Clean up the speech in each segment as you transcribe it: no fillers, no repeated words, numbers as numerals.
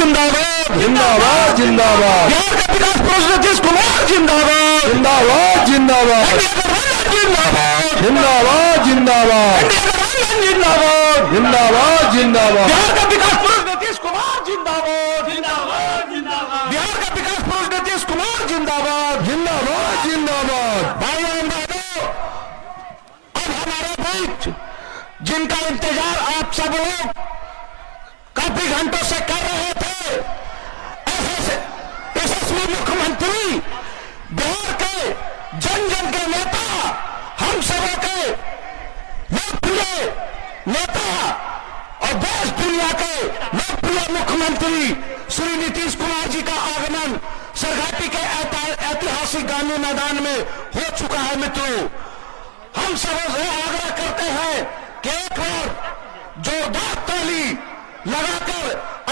जिंदाबाद जिंदाबाद जिंदाबाद बिहार का विकास पुरुष नीतीश कुमार जिंदाबाद जिंदाबाद जिंदाबाद जिंदाबाद जिंदाबाद जिंदाबाद जिंदाबाद जिंदाबाद जिंदाबाद बिहार का विकास पुरुष नीतीश कुमार जिंदाबाद जिंदाबाद जिंदाबाद बिहार का विकास पुरुष नीतीश कुमार जिंदाबाद जिंदाबाद जिंदाबाद भाइयों और बहनों, अब हमारे बीच जिनका इंतजार आप सब लोग काफी घंटों से कर रहे थे, ऐसे यशस्वी मुख्यमंत्री, बिहार के जन जन के नेता, हम सबों के लोकप्रिय नेता और देश दुनिया के लोकप्रिय मुख्यमंत्री श्री नीतीश कुमार जी का आगमन सरघाटी के ऐतिहासिक गांधी मैदान में हो चुका है। मित्रों, हम सबों से आग्रह करते हैं कि एक बार जोरदार ताली लगाकर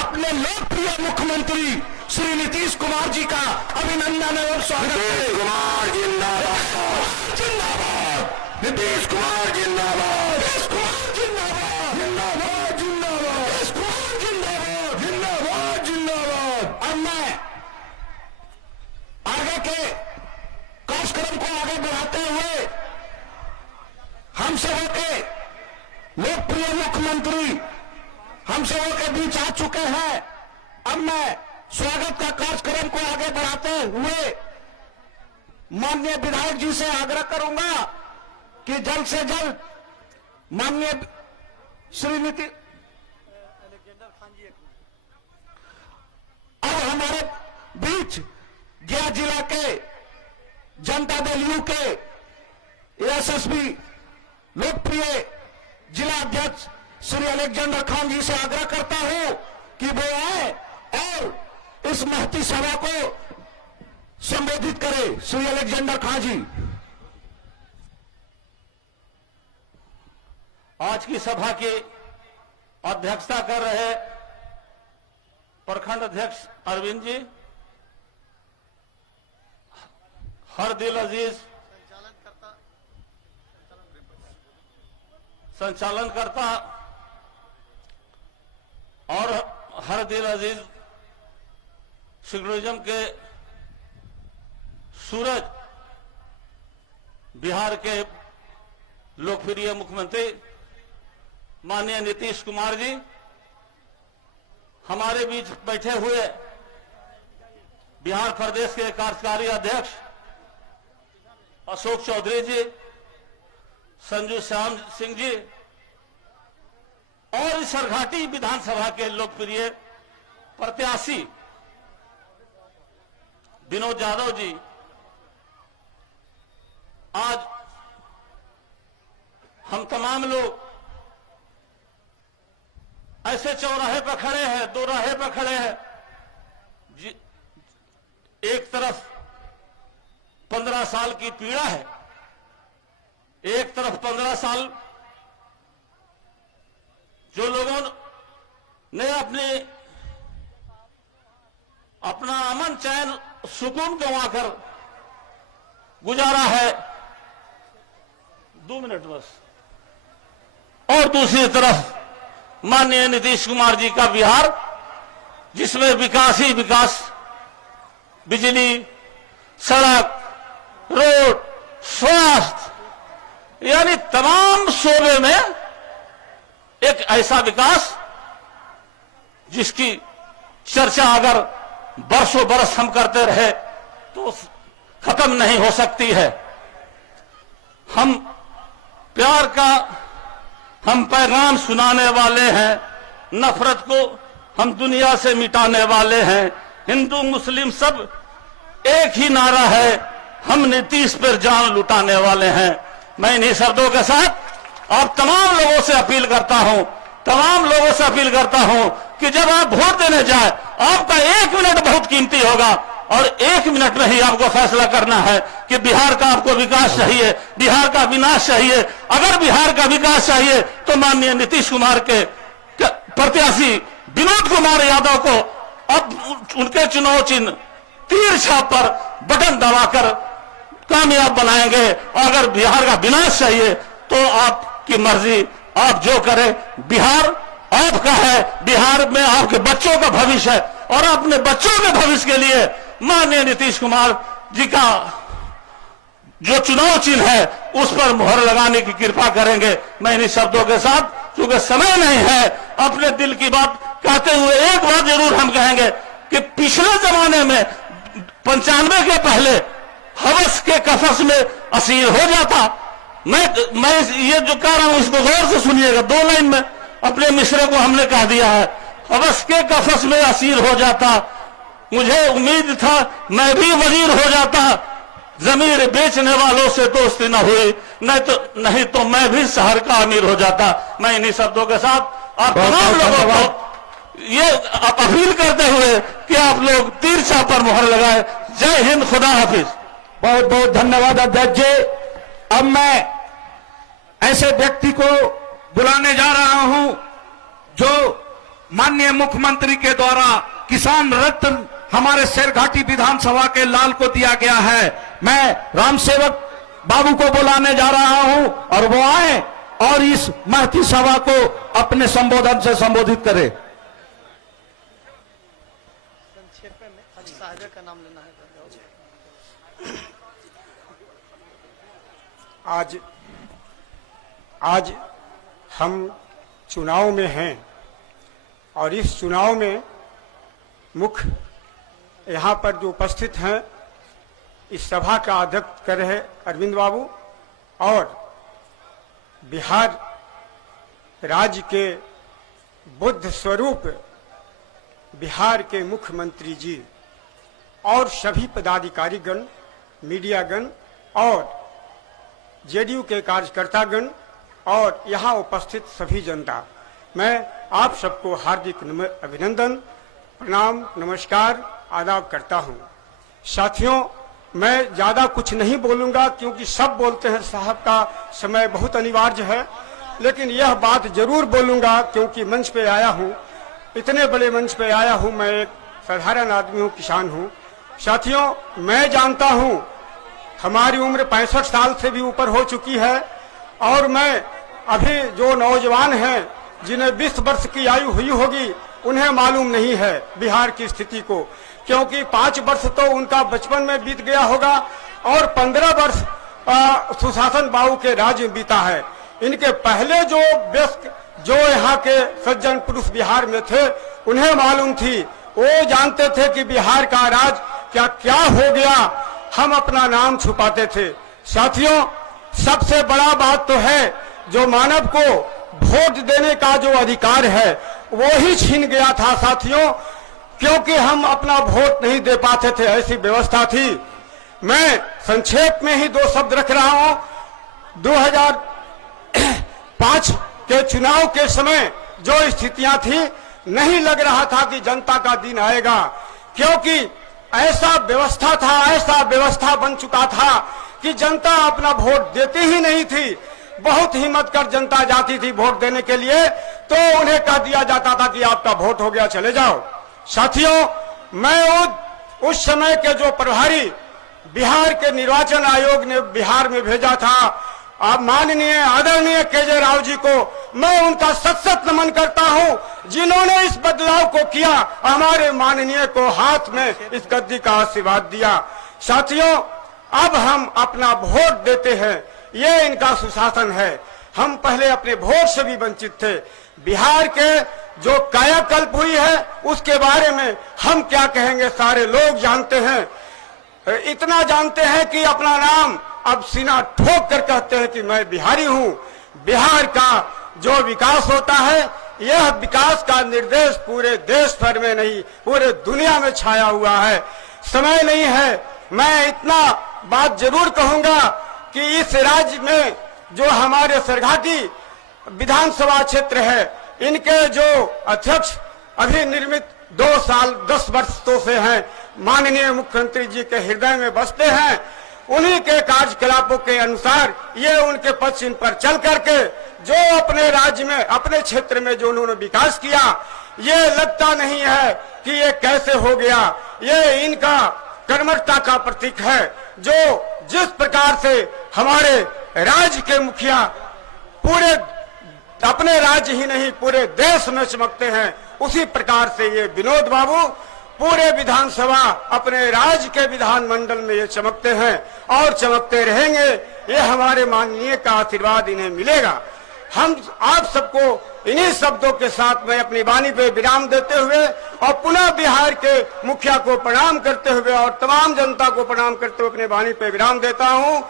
अपने लोकप्रिय मुख्यमंत्री श्री नीतीश कुमार जी का अभिनंदन एवं स्वागत करें। कुमार जिंदाबाद जिंदाबाद नीतीश कुमार जिंदाबाद नीतीश कुमार जिंदाबाद जिंदाबाद जिंदाबाद नीतीश कुमार जिंदाबाद। जिंदाबाद जिंदाबाद अब मैं आगे के कार्यक्रम को आगे बढ़ाते हुए हम सबों के लोकप्रिय मुख्यमंत्री हम सबों के बीच आ चुके हैं। अब मैं स्वागत का कार्यक्रम को आगे बढ़ाते हुए माननीय विधायक जी से आग्रह करूंगा कि जल्द से जल्द माननीय श्री नीति अब हमारे बीच गया जिला के जनता दल यू के यशस्वी लोकप्रिय जिला अध्यक्ष श्री अलेक्जेंडर खान जी से आग्रह करता हूं कि वो आए और इस महती सभा को संबोधित करें। श्री अलेक्जेंडर खान जी। आज की सभा की अध्यक्षता कर रहे प्रखंड अध्यक्ष अरविंद जी, हर दिल अजीज संचालनकर्ता और हर दिल अजीज सिक्युलरिज्म के सूरज बिहार के लोकप्रिय मुख्यमंत्री माननीय नीतीश कुमार जी, हमारे बीच बैठे हुए बिहार प्रदेश के कार्यकारी अध्यक्ष अशोक चौधरी जी, संजू श्याम सिंह जी और इस सरघाटी विधानसभा के लोकप्रिय प्रत्याशी विनोद यादव जी, आज हम तमाम लोग ऐसे चौराहे पर खड़े हैं, दो राहे पर खड़े हैं। एक तरफ 15 साल की पीड़ा है, एक तरफ 15 साल जो लोगों ने अपना अमन चैन सुकून गंवाकर गुजारा है। 2 मिनट बस। और दूसरी तरफ माननीय नीतीश कुमार जी का बिहार, जिसमें विकास ही विकास, बिजली, सड़क, रोड, स्वास्थ्य यानी तमाम शोबे में एक ऐसा विकास जिसकी चर्चा अगर बरसों बरस हम करते रहे तो खत्म नहीं हो सकती है। हम प्यार का हम पैगाम सुनाने वाले हैं, नफरत को हम दुनिया से मिटाने वाले हैं। हिंदू मुस्लिम सब एक ही नारा है, हम नीतीश पर जान लुटाने वाले हैं। मैं इन्हीं शब्दों के साथ आप तमाम लोगों से अपील करता हूं कि जब आप वोट देने जाए, आपका 1 मिनट बहुत कीमती होगा और 1 मिनट में ही आपको फैसला करना है कि बिहार का आपको विकास चाहिए, बिहार का विनाश चाहिए। अगर बिहार का विकास चाहिए तो माननीय नीतीश कुमार के प्रत्याशी विनोद कुमार यादव को अब उनके चुनाव चिन्ह तीर छाप पर बटन दबाकर कामयाब बनाएंगे। और अगर बिहार का विनाश चाहिए तो आपकी मर्जी, आप जो करें। बिहार आपका है, बिहार में आपके बच्चों का भविष्य है, और अपने बच्चों के भविष्य के लिए माननीय नीतीश कुमार जी का जो चुनाव चिन्ह है उस पर मुहर लगाने की कृपा करेंगे। मैं इन्हीं शब्दों के साथ, क्योंकि समय नहीं है, अपने दिल की बात कहते हुए एक बात जरूर हम कहेंगे कि पिछले जमाने में 95 के पहले हवस के कफस में असीर हो जाता। मैं ये जो कह रहा हूं इसको गौर से सुनिएगा, 2 लाइन में अपने मिसरे को हमने कह दिया है। हवस के कफस में असीर हो जाता, मुझे उम्मीद था मैं भी वजीर हो जाता, जमीर बेचने वालों से दोस्ती न हुई, नहीं तो मैं भी शहर का अमीर हो जाता। मैं इन्हीं शब्दों के साथ आप तमाम लोगों को ये अपील करते हुए कि आप लोग तीर छाप पर मुहर लगाए। जय हिंद, खुदा हाफिज। बहुत बहुत धन्यवाद अध्यक्ष जी। अब मैं ऐसे व्यक्ति को बुलाने जा रहा हूं जो माननीय मुख्यमंत्री के द्वारा किसान रत्न हमारे शेरघाटी विधानसभा के लाल को दिया गया है। मैं रामसेवक बाबू को बुलाने जा रहा हूं और वो आए और इस महती सभा को अपने संबोधन से संबोधित करें। संक्षेप में साहब का नाम लेना है। आज हम चुनाव में हैं और इस चुनाव में मुख्य यहाँ पर जो उपस्थित हैं, इस सभा का अध्यक्ष कर रहे अरविंद बाबू और बिहार राज्य के बुद्ध स्वरूप बिहार के मुख्यमंत्री जी और सभी पदाधिकारीगण, मीडियागण और जेडीयू के कार्यकर्तागण और यहाँ उपस्थित सभी जनता, मैं आप सबको हार्दिक अभिनंदन, प्रणाम, नमस्कार, आदाब करता हूँ। साथियों, मैं ज़्यादा कुछ नहीं बोलूँगा क्योंकि सब बोलते हैं, साहब का समय बहुत अनिवार्य है, लेकिन यह बात जरूर बोलूँगा क्योंकि मंच पे आया हूँ, इतने बड़े मंच पे आया हूँ। मैं एक साधारण आदमी हूँ, किसान हूँ। साथियों, मैं जानता हूँ हमारी उम्र 65 साल से भी ऊपर हो चुकी है और मैं अभी जो नौजवान हैं जिन्हें 20 वर्ष की आयु हुई होगी उन्हें मालूम नहीं है बिहार की स्थिति को, क्योंकि 5 वर्ष तो उनका बचपन में बीत गया होगा और 15 वर्ष सुशासन बाबू के राज्य में बीता है। इनके पहले जो व्यस्त जो यहाँ के सज्जन पुरुष बिहार में थे उन्हें मालूम थी, वो जानते थे कि बिहार का राज क्या क्या हो गया, हम अपना नाम छुपाते थे। साथियों, सबसे बड़ा बात तो है जो मानव को वोट देने का जो अधिकार है वो ही छीन गया था साथियों, क्योंकि हम अपना वोट नहीं दे पाते थे, ऐसी व्यवस्था थी। मैं संक्षेप में ही 2 शब्द रख रहा हूं। 2005 के चुनाव के समय जो स्थितियां थी, नहीं लग रहा था कि जनता का दिन आएगा, क्योंकि ऐसा व्यवस्था बन चुका था कि जनता अपना वोट देती ही नहीं थी। बहुत हिम्मत कर जनता जाती थी वोट देने के लिए तो उन्हें कह दिया जाता था कि आपका वोट हो गया, चले जाओ। साथियों, मैं उस समय के जो प्रभारी बिहार के निर्वाचन आयोग ने बिहार में भेजा था, आप माननीय आदरणीय केजे राव जी को मैं उनका सत नमन करता हूं, जिन्होंने इस बदलाव को किया, हमारे माननीय को हाथ में इस गद्दी का आशीर्वाद दिया। साथियों, अब हम अपना वोट देते हैं, ये इनका सुशासन है। हम पहले अपने वोट से भी वंचित थे। बिहार के जो कायाकल्प हुई है उसके बारे में हम क्या कहेंगे, सारे लोग जानते हैं। इतना जानते हैं कि अपना नाम अब सीना ठोक कर कहते हैं कि मैं बिहारी हूं। बिहार का जो विकास होता है, यह विकास का निर्देश पूरे देश भर में नहीं, पूरे दुनिया में छाया हुआ है। समय नहीं है, मैं इतना बात जरूर कहूंगा कि इस राज्य में जो हमारे शेरघाटी विधानसभा क्षेत्र है, इनके जो अध्यक्ष अभी निर्मित 2 साल 10 वर्षों से हैं, माननीय मुख्यमंत्री जी के हृदय में बसते हैं। उन्हीं के कार्यकलापों के अनुसार ये उनके पद चिन्ह पर चल करके जो अपने राज्य में, अपने क्षेत्र में जो उन्होंने विकास किया, ये लगता नहीं है कि ये कैसे हो गया। ये इनका कर्मठता का प्रतीक है, जो जिस प्रकार से हमारे राज्य के मुखिया पूरे अपने राज्य ही नहीं पूरे देश में चमकते हैं, उसी प्रकार से ये विनोद बाबू पूरे विधानसभा अपने राज्य के विधानमंडल में ये चमकते हैं और चमकते रहेंगे। ये हमारे माननीय का आशीर्वाद इन्हें मिलेगा। हम आप सबको इन्हीं शब्दों के साथ में अपनी वाणी पे विराम देते हुए और पुनः बिहार के मुखिया को प्रणाम करते हुए और तमाम जनता को प्रणाम करते हुए अपनी वाणी पे विराम देता हूं।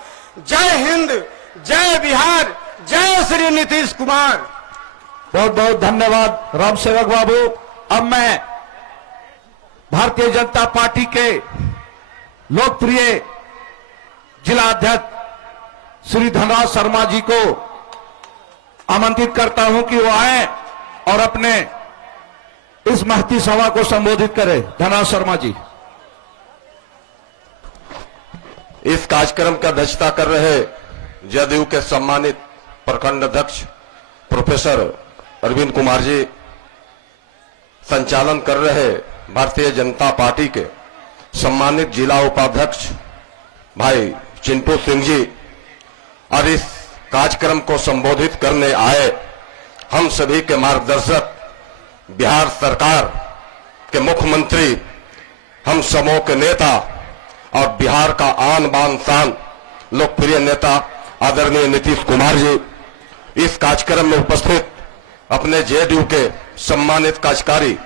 जय हिंद, जय बिहार, जय श्री नीतीश कुमार। बहुत बहुत धन्यवाद राम सेवक बाबू। अब मैं भारतीय जनता पार्टी के लोकप्रिय जिला अध्यक्ष श्री धनराज शर्मा जी को आमंत्रित करता हूं कि वो आए और अपने इस महती सभा को संबोधित करें। धनराज शर्मा जी। इस कार्यक्रम की अध्यक्षता कर रहे जदयू के सम्मानित प्रखंड अध्यक्ष प्रोफेसर अरविंद कुमार जी, संचालन कर रहे भारतीय जनता पार्टी के सम्मानित जिला उपाध्यक्ष भाई चिंटू सिंह जी और इस कार्यक्रम को संबोधित करने आए हम सभी के मार्गदर्शक बिहार सरकार के मुख्यमंत्री, हम समूह के नेता और बिहार का आन बान शान लोकप्रिय नेता आदरणीय नीतीश कुमार जी, इस कार्यक्रम में उपस्थित अपने जेडीयू के सम्मानित कार्यकारी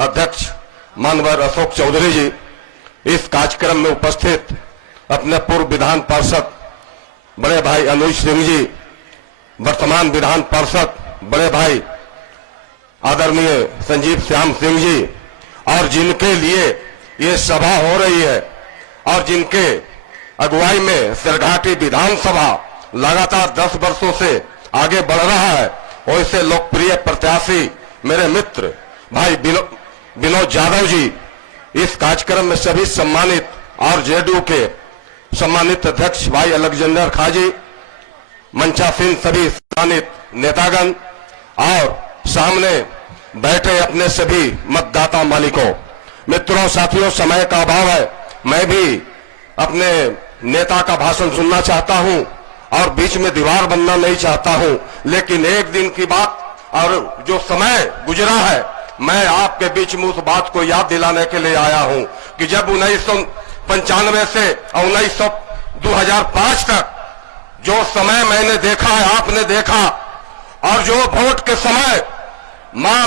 अध्यक्ष मानवर अशोक चौधरी जी, इस कार्यक्रम में उपस्थित अपने पूर्व विधान पार्षद बड़े भाई अनुज सिंह जी, वर्तमान विधान पार्षद बड़े भाई आदरणीय संजीव श्याम सिंह जी, और जिनके लिए ये सभा हो रही है और जिनके अगुवाई में सिरघाटी विधानसभा लगातार 10 वर्षों से आगे बढ़ रहा है, वैसे लोकप्रिय प्रत्याशी मेरे मित्र भाई विनोद यादव जी, इस कार्यक्रम में सभी सम्मानित और जेडीयू के सम्मानित अध्यक्ष भाई अलेक्जेंडर खाजी, मंचासीन सभी सम्मानित नेतागण और सामने बैठे अपने सभी मतदाता मालिकों, मित्रों, साथियों, समय का अभाव है। मैं भी अपने नेता का भाषण सुनना चाहता हूं और बीच में दीवार बनना नहीं चाहता हूं, लेकिन एक दिन की बात और जो समय गुजरा है, मैं आपके बीच में उस बात को याद दिलाने के लिए आया हूं कि जब 1995 से 2005 तक जो समय मैंने देखा है, आपने देखा, और जो वोट के समय मां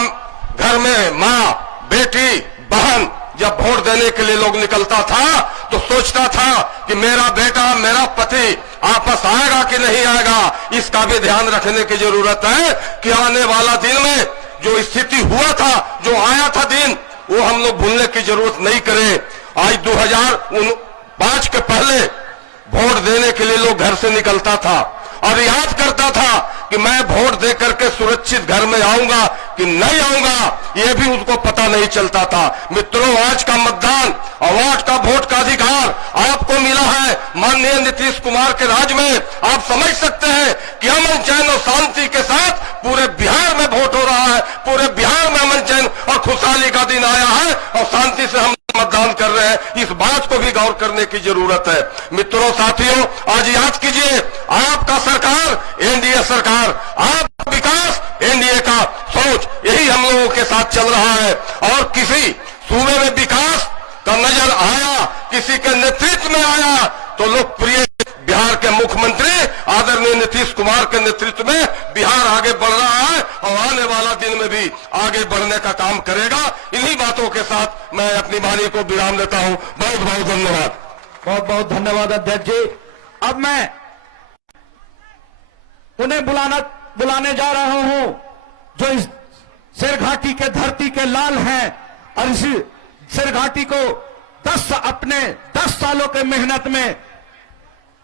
घर में मां, बेटी, बहन जब वोट देने के लिए लोग निकलता था तो सोचता था कि मेरा बेटा, मेरा पति आपस आएगा कि नहीं आएगा। इसका भी ध्यान रखने की जरूरत है कि आने वाला दिन में जो स्थिति हुआ था, जो आया था दिन, वो हम लोग भूलने की जरूरत नहीं करें। आज 2005 के पहले वोट देने के लिए लोग घर से निकलता था और याद करता था कि मैं वोट दे करके सुरक्षित घर में आऊंगा कि नहीं आऊंगा, ये भी उसको पता नहीं चलता था। मित्रों, आज का मतदान और आज का वोट का अधिकार आपको मिला है माननीय नीतीश कुमार के राज में। आप समझ सकते हैं कि अमन चैन और शांति के साथ पूरे बिहार में वोट हो रहा है, पूरे बिहार में अमन चैन और खुशहाली का दिन आया है और शांति से हम मतदान कर रहे हैं। इस बात को भी गौर करने की जरूरत है। मित्रों, साथियों, आज याद कीजिए, आपका सरकार एनडीए सरकार, आपका विकास एनडीए का सोच, यही हम लोगों के साथ चल रहा है। और किसी सूबे में विकास का नजर आया, किसी के नेतृत्व में आया तो लोकप्रिय बिहार के मुख्यमंत्री आदरणीय नीतीश कुमार के नेतृत्व में बिहार आगे बढ़ रहा है और आने वाला दिन में भी आगे बढ़ने का काम करेगा। इन्हीं बातों के साथ मैं अपनी वाणी को विराम देता हूं। बहुत बहुत धन्यवाद। बहुत बहुत धन्यवाद अध्यक्ष जी। अब मैं उन्हें बुलाने जा रहा हूं जो इस सिरघाटी के धरती के लाल हैं और इस सिरघाटी को 10 सालों के मेहनत में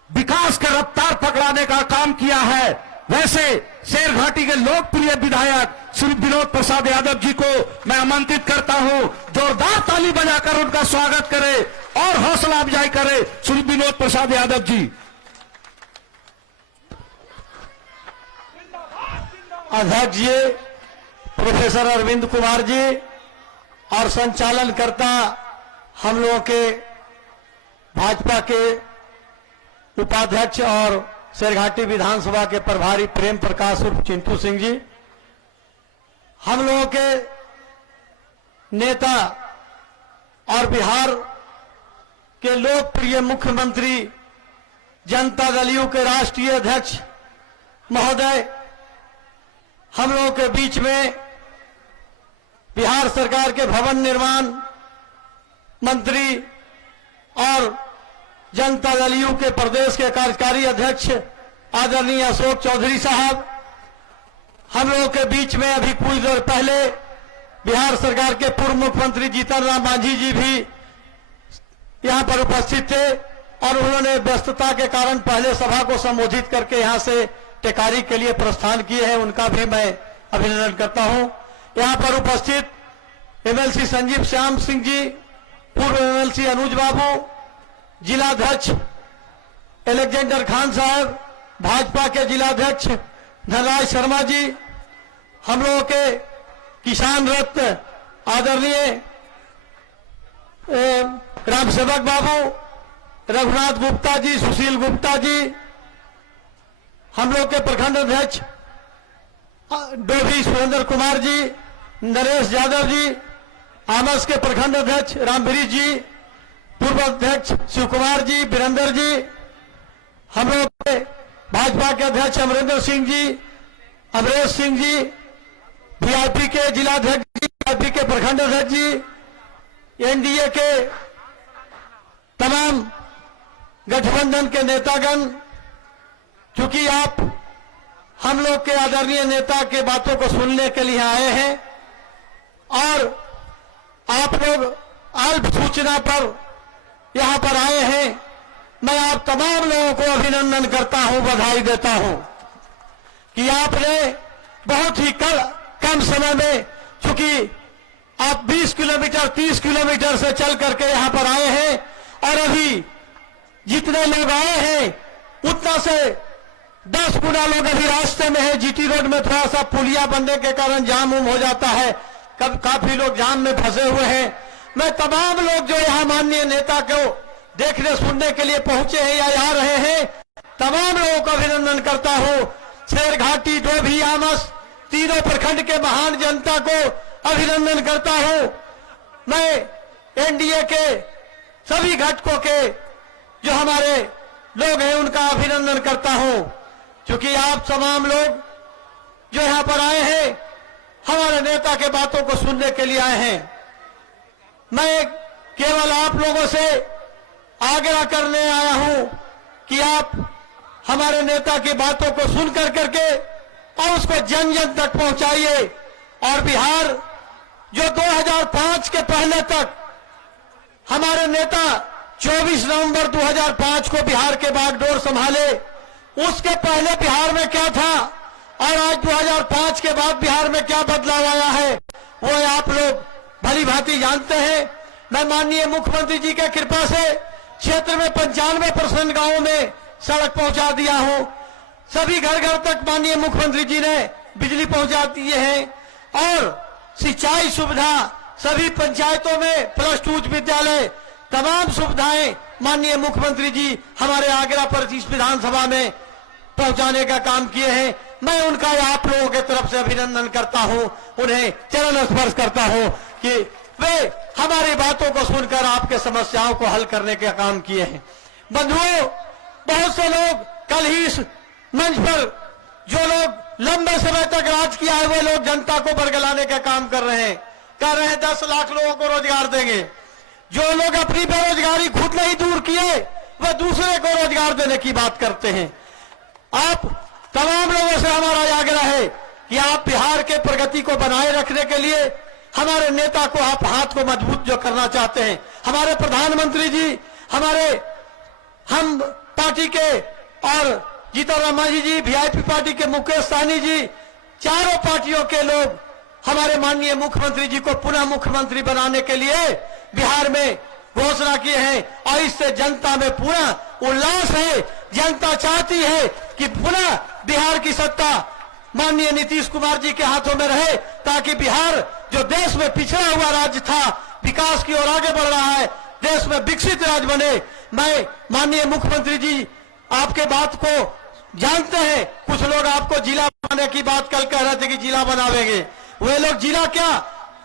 विकास के रफ्तार पकड़ाने का काम किया है। वैसे शेरघाटी के लोकप्रिय विधायक श्री विनोद प्रसाद यादव जी को मैं आमंत्रित करता हूं, जोरदार ताली बजाकर उनका स्वागत करें और हौसला अफजाई करें। श्री विनोद प्रसाद यादव जी। अध्यक्ष जी प्रोफेसर अरविंद कुमार जी और संचालनकर्ता हम लोगों के भाजपा के उपाध्यक्ष और शेरघाटी विधानसभा के प्रभारी प्रेम प्रकाश उर्फ चिंटू सिंह जी, हम लोगों के नेता और बिहार के लोकप्रिय मुख्यमंत्री जनता दल यू के राष्ट्रीय अध्यक्ष महोदय हम लोगों के बीच में बिहार सरकार के भवन निर्माण मंत्री और जनता दल यू के प्रदेश के कार्यकारी अध्यक्ष आदरणीय अशोक चौधरी साहब, हम लोगों के बीच में अभी कुछ देर पहले बिहार सरकार के पूर्व मुख्यमंत्री जीतन राम मांझी जी भी यहां पर उपस्थित थे और उन्होंने व्यस्तता के कारण पहले सभा को संबोधित करके यहां से टेकारी के लिए प्रस्थान किए हैं, उनका भी मैं अभिनंदन करता हूं। यहां पर उपस्थित एमएलसी संजीव श्याम सिंह जी, पूर्व एमएलसी अनुज बाबू, जिलाध्यक्ष एलेक्जेंडर खान साहब, भाजपा के जिलाध्यक्ष धनराज शर्मा जी, हम लोगों के किसान रत्न आदरणीय रामसेवक बाबू, रघुनाथ गुप्ता जी, सुशील गुप्ता जी, हम लोग के प्रखंड अध्यक्ष डोभी सुरेंद्र कुमार जी, नरेश यादव जी, आमस के प्रखंड अध्यक्ष रामबीरी जी, पूर्व अध्यक्ष शिव कुमार जी, वीरेंद्र जी, हम लोग के भाजपा के अध्यक्ष अमरिंदर सिंह जी, अमरेश सिंह जी, वीआईपी के जिलाध्यक्ष जी, वीआईपी के प्रखंड अध्यक्ष जी, एनडीए के तमाम गठबंधन के नेतागण, चूंकि आप हम लोग के आदरणीय नेता के बातों को सुनने के लिए आए हैं और आप लोग अल्प सूचना पर यहां पर आए हैं, मैं आप तमाम लोगों को अभिनंदन करता हूं, बधाई देता हूं कि आपने बहुत ही कम समय में, चूंकि आप 20 किलोमीटर 30 किलोमीटर से चल करके यहां पर आए हैं और अभी जितने लोग आए हैं उतना से 10 गुना लोग अभी रास्ते में है। जीटी रोड में थोड़ा सा पुलिया बनने के कारण जाम हो जाता है, काफी लोग जाम में फंसे हुए हैं। मैं तमाम लोग जो यहाँ माननीय नेता को देखने सुनने के लिए पहुंचे हैं या आ रहे हैं, तमाम लोगों का अभिनंदन करता हूं। शेरघाटी, डोभी, आमस, तीनों प्रखंड के महान जनता को अभिनंदन करता हूं। मैं एनडीए के सभी घटकों के जो हमारे लोग हैं उनका अभिनंदन करता हूं, क्योंकि आप तमाम लोग जो यहां पर आए हैं हमारे नेता के बातों को सुनने के लिए आए हैं। मैं केवल आप लोगों से आग्रह करने आया हूं कि आप हमारे नेता की बातों को सुन करके और उसको जन जन तक पहुंचाइए। और बिहार जो 2005 के पहले तक हमारे नेता 24 नवंबर 2005 को बिहार के बागडोर संभाले, उसके पहले बिहार में क्या था और आज 2005 के बाद बिहार में क्या बदलाव आया है वो आप लोग भली भांति जानते हैं। मैं माननीय मुख्यमंत्री जी के कृपा से क्षेत्र में 95% गांवों में सड़क पहुंचा दिया हूं। सभी घर घर तक माननीय मुख्यमंत्री जी ने बिजली पहुंचा दिए हैं और सिंचाई सुविधा सभी पंचायतों में +2 उच्च विद्यालय, तमाम सुविधाएं माननीय मुख्यमंत्री जी हमारे आगरा पर इस विधानसभा में पहुंचाने का काम किए हैं। मैं उनका आप लोगों के तरफ से अभिनंदन करता हूं, उन्हें चरण स्पर्श करता हूं कि वे हमारी बातों को सुनकर आपके समस्याओं को हल करने का काम किए हैं। बंधुओं, बहुत से लोग कल ही इस मंच पर जो लोग लंबे समय तक राज किया है, वे लोग जनता को बरगलाने का काम कर रहे हैं, कह रहे हैं 10 लाख लोगों को रोजगार देंगे। जो लोग अपनी बेरोजगारी खुद नहीं दूर किए, वह दूसरे को रोजगार देने की बात करते हैं। आप तमाम लोगों से हमारा आग्रह है कि आप बिहार के प्रगति को बनाए रखने के लिए हमारे नेता को आप हाथ को मजबूत जो करना चाहते हैं, हमारे प्रधानमंत्री जी, हम पार्टी के और जीतन राम मांझी जी, वीआईपी पार्टी के मुकेश सहनी जी, चारों पार्टियों के लोग हमारे माननीय मुख्यमंत्री जी को पुनः मुख्यमंत्री बनाने के लिए बिहार में घोषणा किए हैं और इससे जनता में पूरा उल्लास है। जनता चाहती है कि पुनः बिहार की सत्ता माननीय नीतीश कुमार जी के हाथों में रहे, ताकि बिहार जो देश में पिछड़ा हुआ राज्य था विकास की ओर आगे बढ़ रहा है, देश में विकसित राज्य बने। मैं माननीय मुख्यमंत्री जी आपके बात को जानते हैं। कुछ लोग आपको जिला बनाने की बात कल कह रहे थे कि जिला बनावेंगे, वे लोग जिला क्या,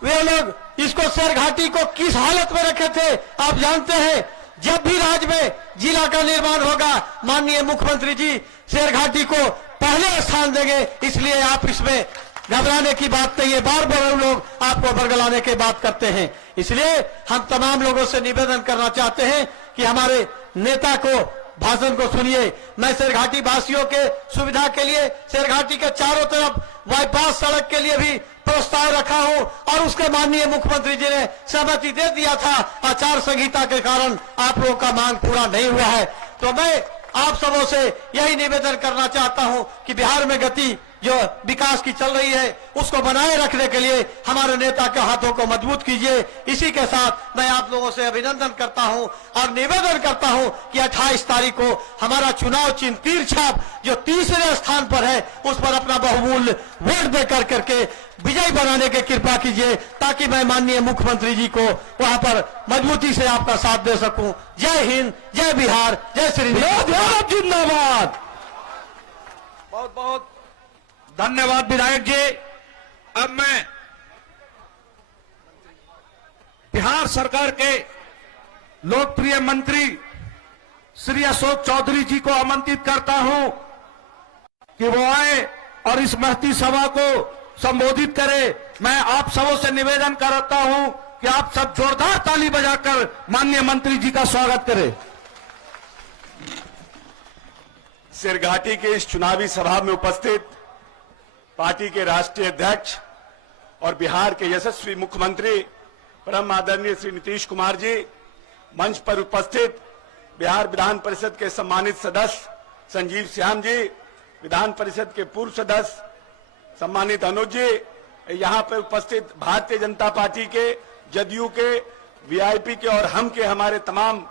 वे लोग इसको शेरघाटी को किस हालत में रखे थे आप जानते हैं। जब भी राज्य में जिला का निर्माण होगा माननीय मुख्यमंत्री जी शेरघाटी को पहले स्थान देंगे, इसलिए आप इसमें घबराने की बात नहीं है। बार बार हम लोग आपको बरगलाने की बात करते हैं, इसलिए हम तमाम लोगों से निवेदन करना चाहते हैं कि हमारे नेता को भाषण को सुनिए। मैं शेरघाटी वासियों के सुविधा के लिए शेरघाटी के चारों तरफ बाईपास सड़क के लिए भी प्रस्ताव रखा हूं और उसके माननीय मुख्यमंत्री जी ने सहमति दे दिया था। आचार संहिता के कारण आप लोगों का मांग पूरा नहीं हुआ है। तो मैं आप सबों से यही निवेदन करना चाहता हूं कि बिहार में गति जो विकास की चल रही है उसको बनाए रखने के लिए हमारे नेता के हाथों को मजबूत कीजिए। इसी के साथ मैं आप लोगों से अभिनंदन करता हूं और निवेदन करता हूं कि 28 तारीख को हमारा चुनाव चिन्ह तीर छाप जो तीसरे स्थान पर है उस पर अपना बहुमूल्य वोट दे करके विजयी बनाने की कृपा कीजिए, ताकि मैं माननीय मुख्यमंत्री जी को वहां पर मजबूती से आपका साथ दे सकूं। जय हिंद, जय बिहार, जय श्री जिंदाबाद। बहुत बहुत धन्यवाद विधायक जी। अब मैं बिहार सरकार के लोकप्रिय मंत्री श्री अशोक चौधरी जी को आमंत्रित करता हूं कि वो आए और इस महती सभा को संबोधित करें। मैं आप सबों से निवेदन करता हूं कि आप सब जोरदार ताली बजाकर माननीय मंत्री जी का स्वागत करें। शेरघाटी के इस चुनावी सभा में उपस्थित पार्टी के राष्ट्रीय अध्यक्ष और बिहार के यशस्वी मुख्यमंत्री परम आदरणीय श्री नीतीश कुमार जी, मंच पर उपस्थित बिहार विधान परिषद के सम्मानित सदस्य संजीव श्याम जी, विधान परिषद के पूर्व सदस्य सम्मानित अनुज जी, यहाँ पर उपस्थित भारतीय जनता पार्टी के, जदयू के, वीआईपी के और हम के हमारे तमाम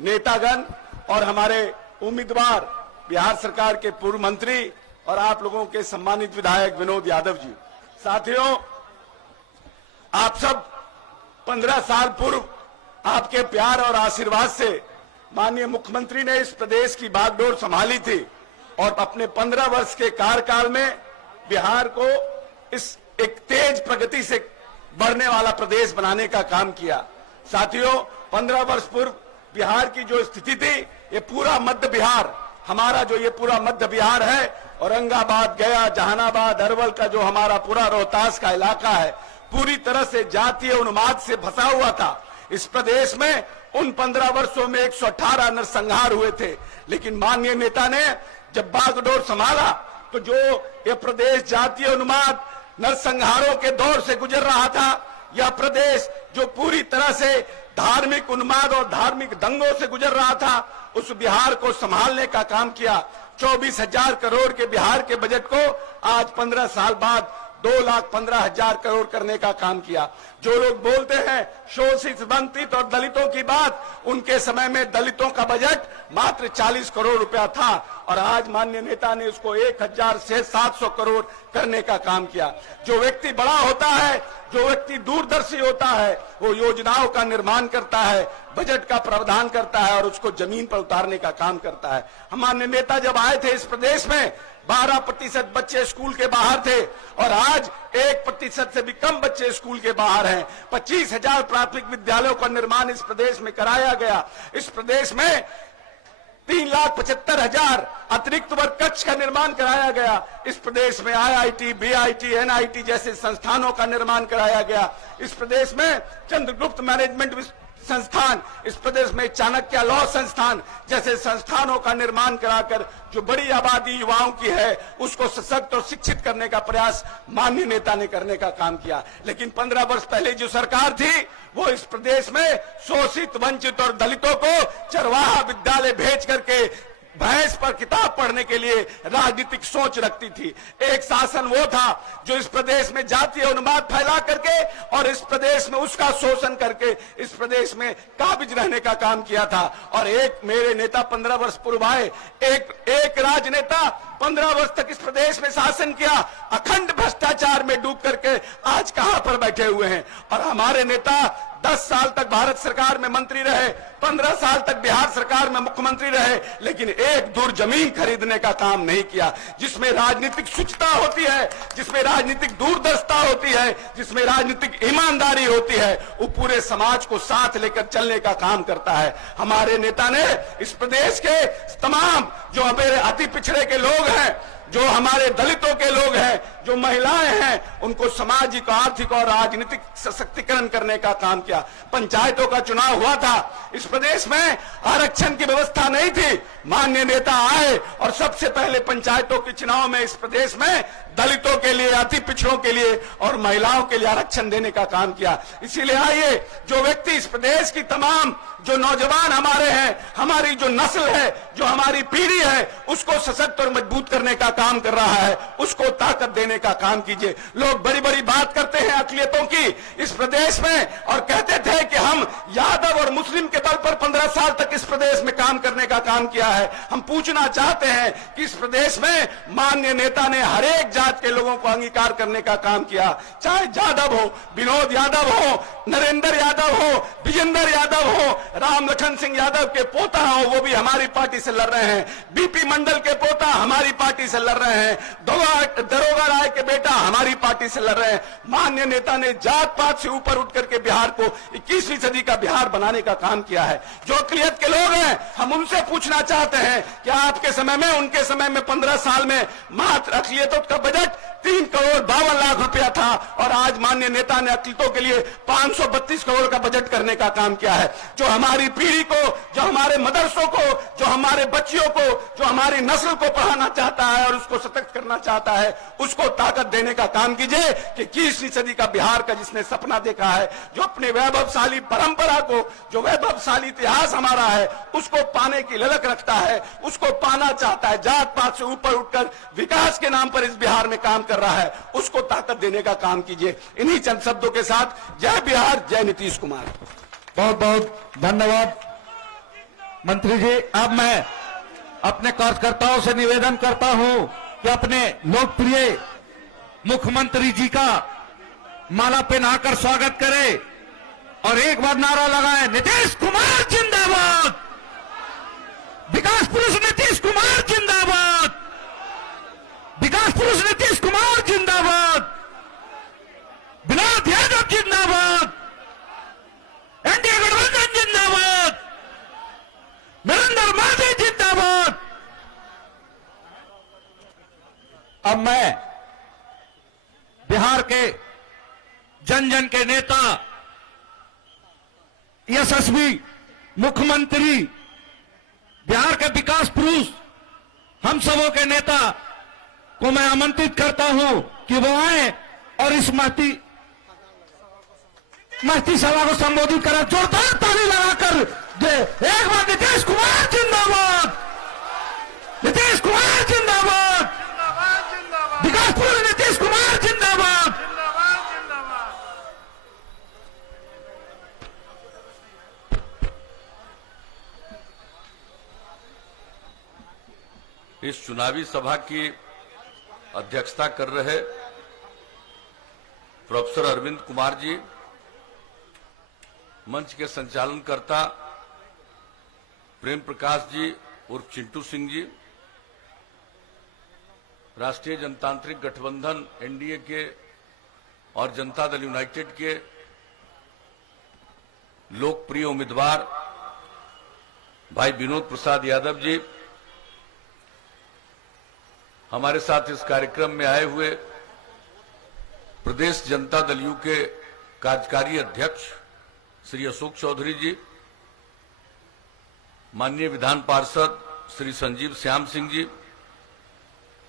नेतागण और हमारे उम्मीदवार बिहार सरकार के पूर्व मंत्री और आप लोगों के सम्मानित विधायक विनोद यादव जी। साथियों, आप सब 15 साल पूर्व आपके प्यार और आशीर्वाद से माननीय मुख्यमंत्री ने इस प्रदेश की बागडोर संभाली थी और अपने 15 वर्ष के कार्यकाल में बिहार को इस एक तेज प्रगति से बढ़ने वाला प्रदेश बनाने का काम किया। साथियों, 15 वर्ष पूर्व बिहार की जो स्थिति थी, ये पूरा मध्य बिहार, हमारा जो ये पूरा मध्य बिहार है, औरंगाबाद, गया, जहानाबाद, अरवल का जो हमारा पूरा रोहतास का इलाका है, पूरी तरह से जातीय उन्माद से फंसा हुआ था। इस प्रदेश में उन 15 वर्षों में 118 नरसंहार हुए थे, लेकिन माननीय नेता ने जब बागडोर संभाला तो जो ये प्रदेश जातीय उन्माद नरसंहारों के दौर से गुजर रहा था, यह प्रदेश जो पूरी तरह से धार्मिक उन्माद और धार्मिक दंगों से गुजर रहा था, उस बिहार को संभालने का काम किया। 24,000 करोड़ के बिहार के बजट को आज 15 साल बाद 2,15,000 करोड़ करने का काम किया। जो लोग बोलते हैं शोषित, वंचित और दलितों की बात, उनके समय में दलितों का बजट मात्र 40 करोड़ रुपया था और आज माननीय नेता ने उसको 1,000 से 700 करोड़ करने का काम किया। जो व्यक्ति बड़ा होता है, जो व्यक्ति दूरदर्शी होता है, वो योजनाओं का निर्माण करता है, बजट का प्रावधान करता है और उसको जमीन पर उतारने का काम करता है। हमारे नेता जब आए थे इस प्रदेश में 12% बच्चे स्कूल के बाहर थे और आज 1% से भी कम बच्चे स्कूल के बाहर हैं। 25,000 प्राथमिक विद्यालयों का निर्माण इस प्रदेश में कराया गया। इस प्रदेश में 3,75,000 अतिरिक्त वर्ग कक्ष का निर्माण कराया गया। इस प्रदेश में IIT, BIT, NIT जैसे संस्थानों का निर्माण कराया गया। इस प्रदेश में चंद्रगुप्त मैनेजमेंट संस्थान, इस प्रदेश में चाणक्य लॉ संस्थान जैसे संस्थानों का निर्माण कराकर जो बड़ी आबादी युवाओं की है उसको सशक्त और शिक्षित करने का प्रयास माननीय नेता ने करने का काम किया। लेकिन 15 वर्ष पहले जो सरकार थी वो इस प्रदेश में शोषित, वंचित और दलितों को चरवाहा विद्यालय भेज करके भैंस पर किताब पढ़ने के लिए राजनीतिक सोच रखती थी। एक शासन वो था जो इस प्रदेश में जातीय उन्माद फैला करके और इस प्रदेश में उसका शोषण करके इस प्रदेश में काबिज रहने का काम किया था। और एक मेरे नेता 15 वर्ष पूर्व आए, एक राजनेता 15 वर्ष तक इस प्रदेश में शासन किया, अखंड भ्रष्टाचार में डूब करके आज कहां पर बैठे हुए हैं। और हमारे नेता 10 साल तक भारत सरकार में मंत्री रहे, 15 साल तक बिहार सरकार में मुख्यमंत्री रहे, लेकिन एक दूर जमीन खरीदने का काम नहीं किया। जिसमें राजनीतिक शुचिता होती है, जिसमें राजनीतिक दूरदर्शिता होती है, जिसमें राजनीतिक ईमानदारी होती है, वो पूरे समाज को साथ लेकर चलने का काम करता है। हमारे नेता ने इस प्रदेश के तमाम जो हमारे अति पिछड़े के लोग हैं, जो हमारे दलितों के लोग हैं, जो महिलाएं हैं, उनको सामाजिक, आर्थिक और राजनीतिक सशक्तिकरण करने का काम किया। पंचायतों का चुनाव हुआ था, इस प्रदेश में आरक्षण की व्यवस्था नहीं थी। माननीय नेता आए और सबसे पहले पंचायतों के चुनाव में इस प्रदेश में दलितों के लिए, अति पिछड़ों के लिए और महिलाओं के लिए आरक्षण देने का काम किया। इसीलिए आइए, जो व्यक्ति इस प्रदेश की तमाम जो नौजवान हमारे हैं, हमारी जो नस्ल है, जो हमारी पीढ़ी है, उसको सशक्त और मजबूत करने का काम कर रहा है, उसको ताकत देने का काम कीजिए। लोग बड़ी बड़ी बात करते हैं अक़लियतों की इस प्रदेश में और कहते थे कि हम यादव और मुस्लिम के बल पर 15 साल तक इस प्रदेश में काम करने का काम किया है। हम पूछना चाहते हैं कि इस प्रदेश में माननीय नेता ने हर एक जात के लोगों को अंगीकार करने का काम किया, चाहे यादव हो, विनोद यादव हो, नरेंद्र यादव हो, विजेंद्र यादव हो, राम लखन सिंह यादव के पोता हो, वो भी हमारी पार्टी से लड़ रहे हैं, बीपी मंडल के पोता हमारी पार्टी से लड़ रहे हैं, दरोगा राय के बेटा हमारी पार्टी से लड़ रहे हैं। माननीय नेता ने जात पात से ऊपर उठ करके बिहार को 21वीं सदी का बिहार बनाने का काम किया है। जो अक़लियत के लोग हैं, हम उनसे पूछना चाहते हैं कि आपके समय में, उनके समय में 15 साल में मात्र अक़लियतों का बजट 3 करोड़ 52 लाख रुपया था और आज माननीय नेता ने अक़लियतों के लिए 532 करोड़ का बजट करने का काम किया है। जो हमारी पीढ़ी को, जो हमारे मदरसों को, जो हमारे बच्चियों को, जो हमारी नस्ल को पढ़ाना चाहता है और उसको सशक्त करना चाहता है, उसको ताकत देने का काम कीजिए कि 21वीं सदी का बिहार का जिसने सपना देखा है, जो अपने वैभवशाली परंपरा को, जो वैभवशाली इतिहास हमारा है, उसको पाने की ललक रखता है, उसको पाना चाहता है, जात पात से ऊपर उठकर विकास के नाम पर इस बिहार में काम कर रहा है, उसको ताकत देने का काम कीजिए। इन्हीं चंद शब्दों के साथ जय बिहार, जय नीतीश कुमार। बहुत बहुत धन्यवाद मंत्री जी। अब मैं अपने कार्यकर्ताओं से निवेदन करता हूं कि अपने लोकप्रिय मुख्यमंत्री जी का माला पहनाकर स्वागत करें और एक बार नारा लगाएं, नीतीश कुमार जिंदाबाद, विकास पुरुष नीतीश कुमार जिंदाबाद, विकास पुरुष नीतीश कुमार जिंदाबाद, विनोद यादव जिंदाबाद, एनडीए गठबंधन जिंदाबाद, नरेंद्र मोदी जिंदाबाद। अब मैं बिहार के जन जन के नेता, यशस्वी मुख्यमंत्री, बिहार के विकास पुरुष, हम सबों के नेता को मैं आमंत्रित करता हूं कि वो आए और इस महती सभा को संबोधित करें। जोरदार ताली लगाकर एक बार नीतीश कुमार जिंदाबाद, नीतीश कुमार जिंदाबाद, विकास पुरुष नीतीश कुमार जिंदाबाद। इस चुनावी सभा की अध्यक्षता कर रहे प्रोफेसर अरविंद कुमार जी, मंच के संचालनकर्ता प्रेम प्रकाश जी उर्फ चिंटू सिंह जी, राष्ट्रीय जनतांत्रिक गठबंधन एनडीए के और जनता दल यूनाइटेड के लोकप्रिय उम्मीदवार भाई विनोद प्रसाद यादव जी, हमारे साथ इस कार्यक्रम में आए हुए प्रदेश जनता दल यू के कार्यकारी अध्यक्ष श्री अशोक चौधरी जी, माननीय विधान पार्षद श्री संजीव श्याम सिंह जी,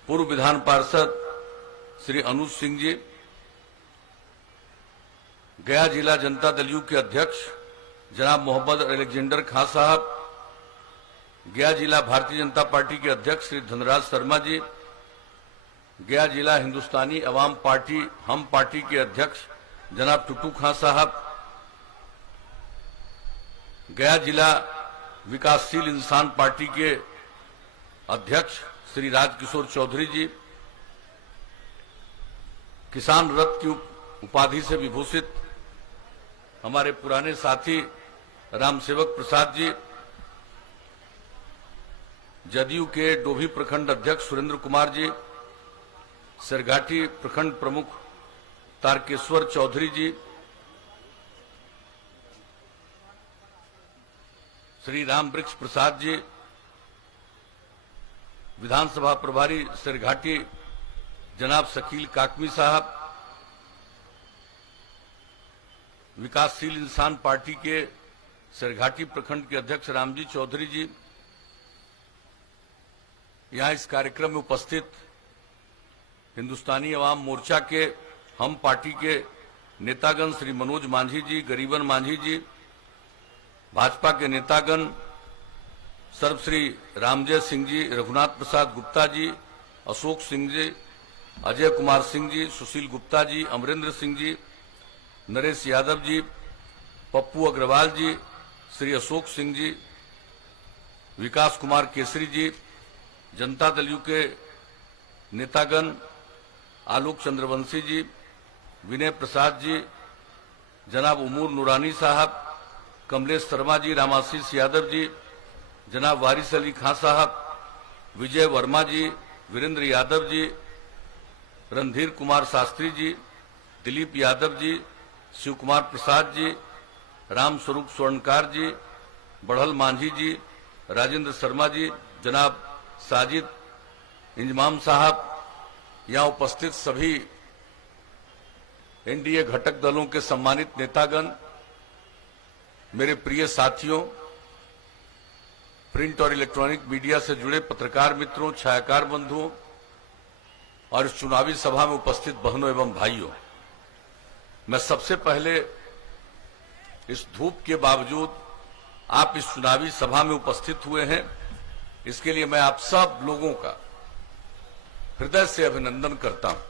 पूर्व विधान पार्षद श्री अनुज सिंह जी, गया जिला जनता दल यू के अध्यक्ष जनाब मोहम्मद अलेक्जेंडर खां साहब, गया जिला भारतीय जनता पार्टी के अध्यक्ष श्री धनराज शर्मा जी, गया जिला हिंदुस्तानी अवाम पार्टी हम पार्टी के अध्यक्ष जनाब टुटू खां साहब, गया जिला विकासशील इंसान पार्टी के अध्यक्ष श्री राजकिशोर चौधरी जी, किसान रथ की उपाधि से विभूषित हमारे पुराने साथी रामसेवक प्रसाद जी, जदयू के डोभी प्रखंड अध्यक्ष सुरेंद्र कुमार जी, सरघाटी प्रखंड प्रमुख तारकेश्वर चौधरी जी, श्री राम वृक्ष प्रसाद जी, विधानसभा प्रभारी सरघाटी जनाब शकील काकमी साहब, विकासशील इंसान पार्टी के सरघाटी प्रखंड के अध्यक्ष रामजी चौधरी जी, यहां इस कार्यक्रम में उपस्थित हिंदुस्तानी अवाम मोर्चा के हम पार्टी के नेतागण श्री मनोज मांझी जी, गरीबन मांझी जी, भाजपा के नेतागण सर्वश्री रामजय सिंह जी, रघुनाथ प्रसाद गुप्ता जी, अशोक सिंह जी, अजय कुमार सिंह जी, सुशील गुप्ता जी, अमरेंद्र सिंह जी, नरेश यादव जी, पप्पू अग्रवाल जी, श्री अशोक सिंह जी, विकास कुमार केसरी जी, जनता दल यू के नेतागण आलोक चंद्रवंशी जी, विनय प्रसाद जी, जनाब उमूर नूरानी साहब, कमलेश शर्मा जी, रामाशीष यादव जी, जनाब वारिस अली खां साहब, विजय वर्मा जी, वीरेंद्र यादव जी, रणधीर कुमार शास्त्री जी, दिलीप यादव जी, शिव कुमार प्रसाद जी, राम स्वरूप स्वर्णकार जी, बढ़ल मांझी जी, राजेंद्र शर्मा जी, जनाब साजिद इंजमाम साहब, यहां उपस्थित सभी एनडीए घटक दलों के सम्मानित नेतागण, मेरे प्रिय साथियों, प्रिंट और इलेक्ट्रॉनिक मीडिया से जुड़े पत्रकार मित्रों, छायाकार बंधुओं और इस चुनावी सभा में उपस्थित बहनों एवं भाइयों, मैं सबसे पहले इस धूप के बावजूद आप इस चुनावी सभा में उपस्थित हुए हैं, इसके लिए मैं आप सब लोगों का हृदय से अभिनंदन करता हूं।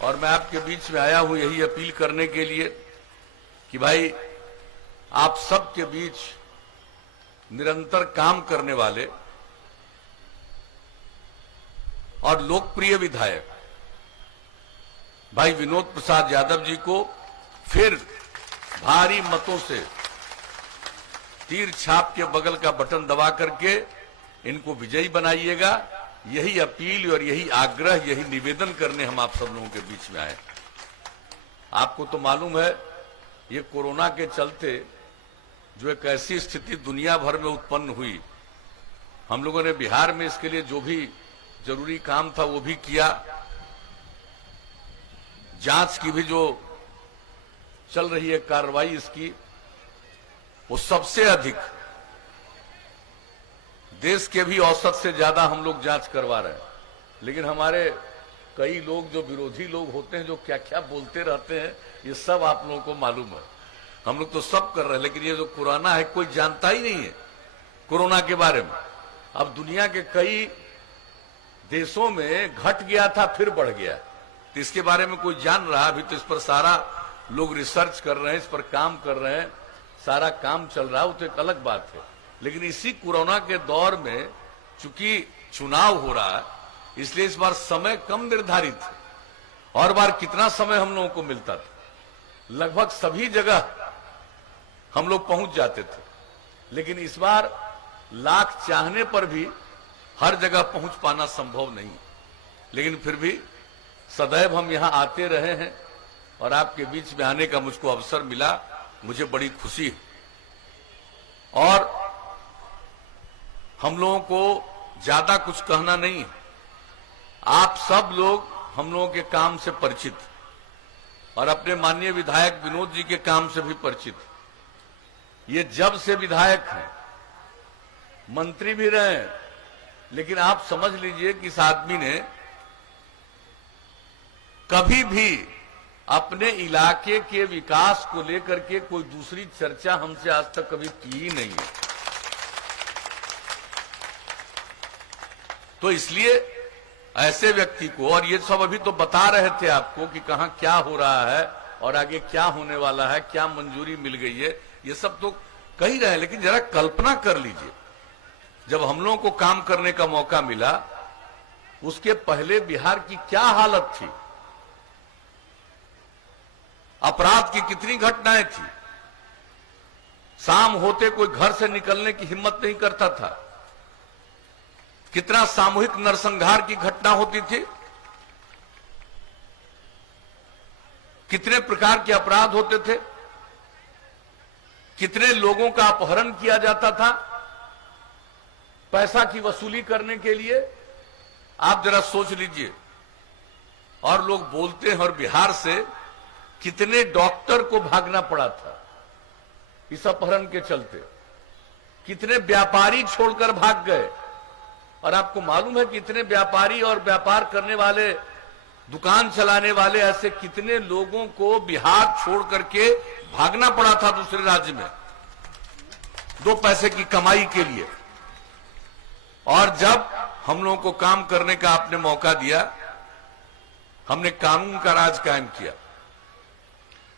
और मैं आपके बीच में आया हूं यही अपील करने के लिए कि भाई आप सबके बीच निरंतर काम करने वाले और लोकप्रिय विधायक भाई विनोद प्रसाद यादव जी को फिर भारी मतों से तीर छाप के बगल का बटन दबा करके इनको विजयी बनाइएगा। यही अपील और यही आग्रह, यही निवेदन करने हम आप सब लोगों के बीच में आए। आपको तो मालूम है ये कोरोना के चलते जो एक ऐसी स्थिति दुनिया भर में उत्पन्न हुई, हम लोगों ने बिहार में इसके लिए जो भी जरूरी काम था वो भी किया। जांच की भी जो चल रही है कार्रवाई इसकी, वो सबसे अधिक देश के भी औसत से ज्यादा हम लोग जांच करवा रहे हैं। लेकिन हमारे कई लोग जो विरोधी लोग होते हैं, जो क्या क्या बोलते रहते हैं, ये सब आप लोगों को मालूम है। हम लोग तो सब कर रहे हैं, लेकिन ये जो कोरोना है कोई जानता ही नहीं है कोरोना के बारे में। अब दुनिया के कई देशों में घट गया था फिर बढ़ गया, तो इसके बारे में कोई जान रहा? अभी तो इस पर सारा लोग रिसर्च कर रहे हैं, इस पर काम कर रहे हैं, सारा काम चल रहा है, वो तो एक अलग बात है। लेकिन इसी कोरोना के दौर में चूंकि चुनाव हो रहा है, इसलिए इस बार समय कम निर्धारित है। और बार कितना समय हम लोगों को मिलता था, लगभग सभी जगह हम लोग पहुंच जाते थे। लेकिन इस बार लाख चाहने पर भी हर जगह पहुंच पाना संभव नहीं। लेकिन फिर भी सदैव हम यहां आते रहे हैं और आपके बीच में आने का मुझको अवसर मिला, मुझे बड़ी खुशी है। और हम लोगों को ज्यादा कुछ कहना नहीं है, आप सब लोग हम लोगों के काम से परिचित और अपने माननीय विधायक विनोद जी के काम से भी परिचित। ये जब से विधायक हैं, मंत्री भी रहे हैं, लेकिन आप समझ लीजिए कि इस आदमी ने कभी भी अपने इलाके के विकास को लेकर के कोई दूसरी चर्चा हमसे आज तक कभी की ही नहीं है। तो इसलिए ऐसे व्यक्ति को, और ये सब अभी तो बता रहे थे आपको कि कहां क्या हो रहा है और आगे क्या होने वाला है, क्या मंजूरी मिल गई है, ये सब तो कह ही रहे हैं। लेकिन जरा कल्पना कर लीजिए, जब हम लोगों को काम करने का मौका मिला, उसके पहले बिहार की क्या हालत थी। अपराध की कितनी घटनाएं थी। शाम होते कोई घर से निकलने की हिम्मत नहीं करता था। कितना सामूहिक नरसंहार की घटना होती थी, कितने प्रकार के अपराध होते थे, कितने लोगों का अपहरण किया जाता था पैसा की वसूली करने के लिए। आप जरा सोच लीजिए। और लोग बोलते हैं, और बिहार से कितने डॉक्टर को भागना पड़ा था इस अपहरण के चलते, कितने व्यापारी छोड़कर भाग गए। और आपको मालूम है कि इतने व्यापारी और व्यापार करने वाले, दुकान चलाने वाले, ऐसे कितने लोगों को बिहार छोड़ करके भागना पड़ा था दूसरे राज्य में 2 पैसे की कमाई के लिए। और जब हम लोगों को काम करने का आपने मौका दिया, हमने कानून का राज कायम किया।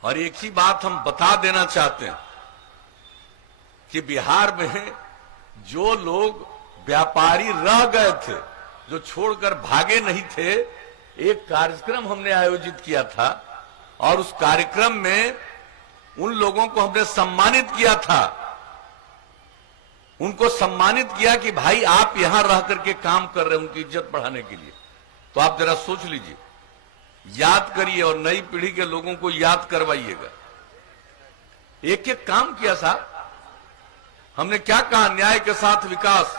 और एक ही बात हम बता देना चाहते हैं कि बिहार में जो लोग व्यापारी रह गए थे, जो छोड़कर भागे नहीं थे, एक कार्यक्रम हमने आयोजित किया था और उस कार्यक्रम में उन लोगों को हमने सम्मानित किया था। उनको सम्मानित किया कि भाई आप यहां रह करके काम कर रहे हैं, उनकी इज्जत बढ़ाने के लिए। तो आप जरा सोच लीजिए, याद करिए और नई पीढ़ी के लोगों को याद करवाइएगा। एक एक काम किया साहब। हमने क्या कहा? न्याय के साथ विकास,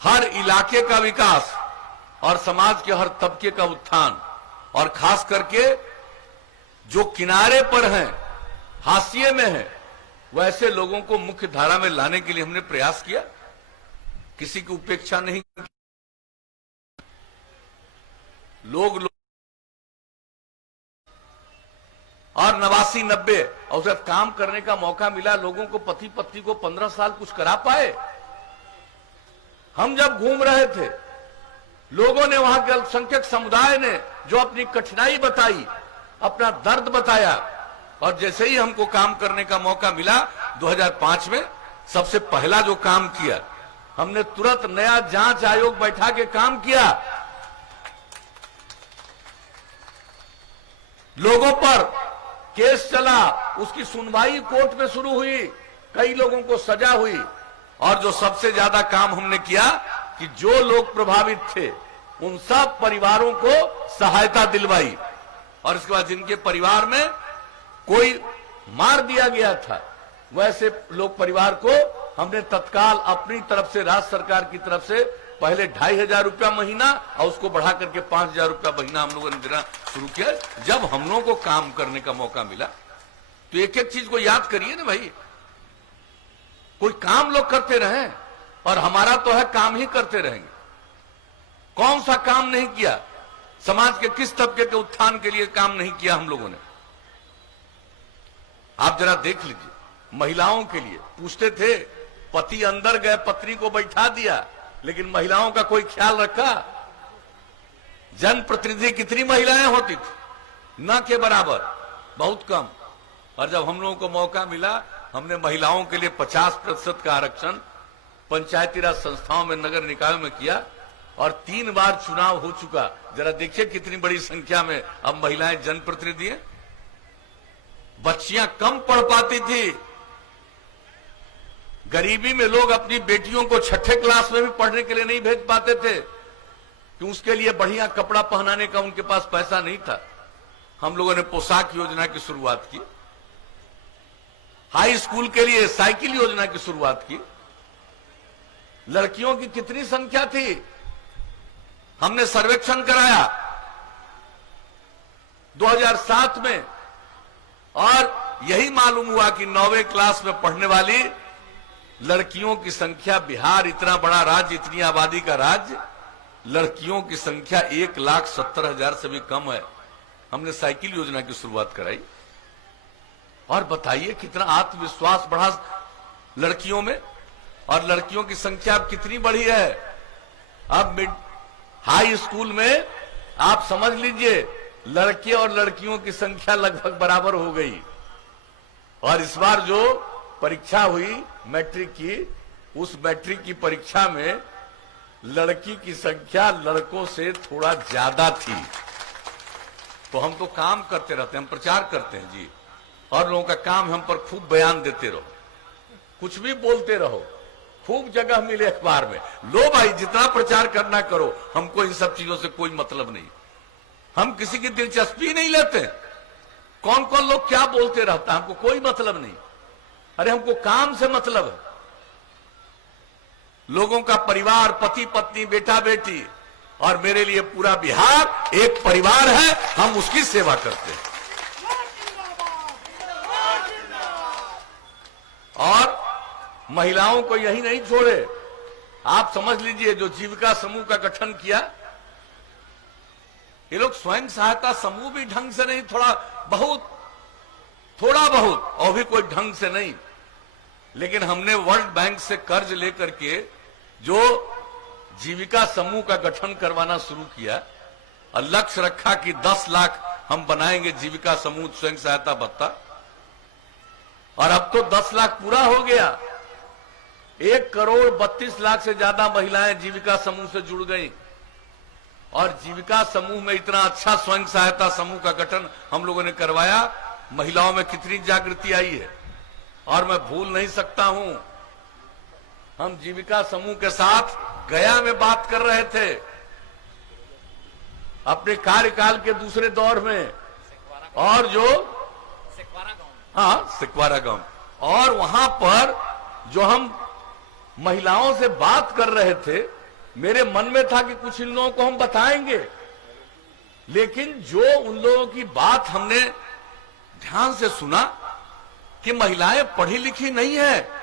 हर इलाके का विकास और समाज के हर तबके का उत्थान, और खास करके जो किनारे पर हैं, हाशिए में हैं, वैसे लोगों को मुख्य धारा में लाने के लिए हमने प्रयास किया। किसी की उपेक्षा नहीं। लोग और 89-90 अवसर काम करने का मौका मिला। लोगों को, पति पत्नी को 15 साल कुछ करा पाए। हम जब घूम रहे थे, लोगों ने, वहां के अल्पसंख्यक समुदाय ने जो अपनी कठिनाई बताई, अपना दर्द बताया, और जैसे ही हमको काम करने का मौका मिला 2005 में, सबसे पहला जो काम किया, हमने तुरंत नया जांच आयोग बैठा के काम किया। लोगों पर केस चला, उसकी सुनवाई कोर्ट में शुरू हुई, कई लोगों को सजा हुई। और जो सबसे ज्यादा काम हमने किया कि जो लोग प्रभावित थे उन सब परिवारों को सहायता दिलवाई। और इसके बाद जिनके परिवार में कोई मार दिया गया था, वैसे लोग, परिवार को हमने तत्काल अपनी तरफ से, राज्य सरकार की तरफ से, पहले 2500 रुपया महीना और उसको बढ़ा करके 5000 रुपया महीना हम लोगों ने देना शुरू किया। जब हम लोगों को काम करने का मौका मिला, तो एक एक चीज को याद करिए ना भाई। कोई काम लोग करते रहे, और हमारा तो है काम ही करते रहेंगे। कौन सा काम नहीं किया? समाज के किस तबके के उत्थान के लिए काम नहीं किया हम लोगों ने? आप जरा देख लीजिए। महिलाओं के लिए पूछते थे, पति अंदर गए, पत्नी को बैठा दिया, लेकिन महिलाओं का कोई ख्याल रखा? जनप्रतिनिधि कितनी महिलाएं होती थी? न के बराबर, बहुत कम। और जब हम लोगों को मौका मिला, हमने महिलाओं के लिए 50% का आरक्षण पंचायती राज संस्थाओं में, नगर निकायों में किया, और 3 बार चुनाव हो चुका। जरा देखिए कितनी बड़ी संख्या में अब महिलाएं जनप्रतिनिधि हैं। बच्चियां कम पढ़ पाती थी। गरीबी में लोग अपनी बेटियों को 6ठे क्लास में भी पढ़ने के लिए नहीं भेज पाते थे, कि उसके लिए बढ़िया कपड़ा पहनाने का उनके पास पैसा नहीं था। हम लोगों ने पोशाक योजना की शुरुआत की, हाई स्कूल के लिए साइकिल योजना की शुरुआत की। लड़कियों की कितनी संख्या थी? हमने सर्वेक्षण कराया 2007 में, और यही मालूम हुआ कि 9वीं क्लास में पढ़ने वाली लड़कियों की संख्या, बिहार इतना बड़ा राज्य, इतनी आबादी का राज्य, लड़कियों की संख्या 1,70,000 से भी कम है। हमने साइकिल योजना की शुरुआत कराई। और बताइए कितना आत्मविश्वास बढ़ा लड़कियों में, और लड़कियों की संख्या अब कितनी बढ़ी है। अब हाई स्कूल में आप समझ लीजिए, लड़के और लड़कियों की संख्या लगभग बराबर हो गई। और इस बार जो परीक्षा हुई मैट्रिक की, उस मैट्रिक की परीक्षा में लड़की की संख्या लड़कों से थोड़ा ज्यादा थी। तो हम तो काम करते रहते हैं, हम प्रचार करते हैं जी, और लोगों का काम हम पर खूब बयान देते रहो, कुछ भी बोलते रहो, खूब जगह मिले अखबार में, लो भाई जितना प्रचार करना करो, हमको इन सब चीजों से कोई मतलब नहीं, हम किसी की दिलचस्पी नहीं लेते। कौन कौन लोग क्या बोलते रहता है, हमको कोई मतलब नहीं। अरे हमको काम से मतलब है, लोगों का परिवार, पति पत्नी, बेटा बेटी, और मेरे लिए पूरा बिहार एक परिवार है, हम उसकी सेवा करते हैं। और महिलाओं को यही नहीं छोड़े, आप समझ लीजिए, जो जीविका समूह का गठन किया, ये लोग स्वयं सहायता समूह भी ढंग से नहीं, थोड़ा बहुत, और भी कोई ढंग से नहीं, लेकिन हमने वर्ल्ड बैंक से कर्ज लेकर के जो जीविका समूह का गठन करवाना शुरू किया और लक्ष्य रखा कि 10 लाख हम बनाएंगे जीविका समूह स्वयं सहायता भत्ता, और अब तो 10 लाख पूरा हो गया। 1,32,00,000 से ज्यादा महिलाएं जीविका समूह से जुड़ गई, और जीविका समूह में इतना अच्छा स्वयं सहायता समूह का गठन हम लोगों ने करवाया, महिलाओं में कितनी जागृति आई है। और मैं भूल नहीं सकता हूं, हम जीविका समूह के साथ गया में बात कर रहे थे अपने कार्यकाल के दूसरे दौर में, और जो सिकवारा गांव, और वहां पर जो हम महिलाओं से बात कर रहे थे, मेरे मन में था कि कुछ इन लोगों को हम बताएंगे, लेकिन जो उन लोगों की बात हमने ध्यान से सुना कि महिलाएं पढ़ी लिखी नहीं है,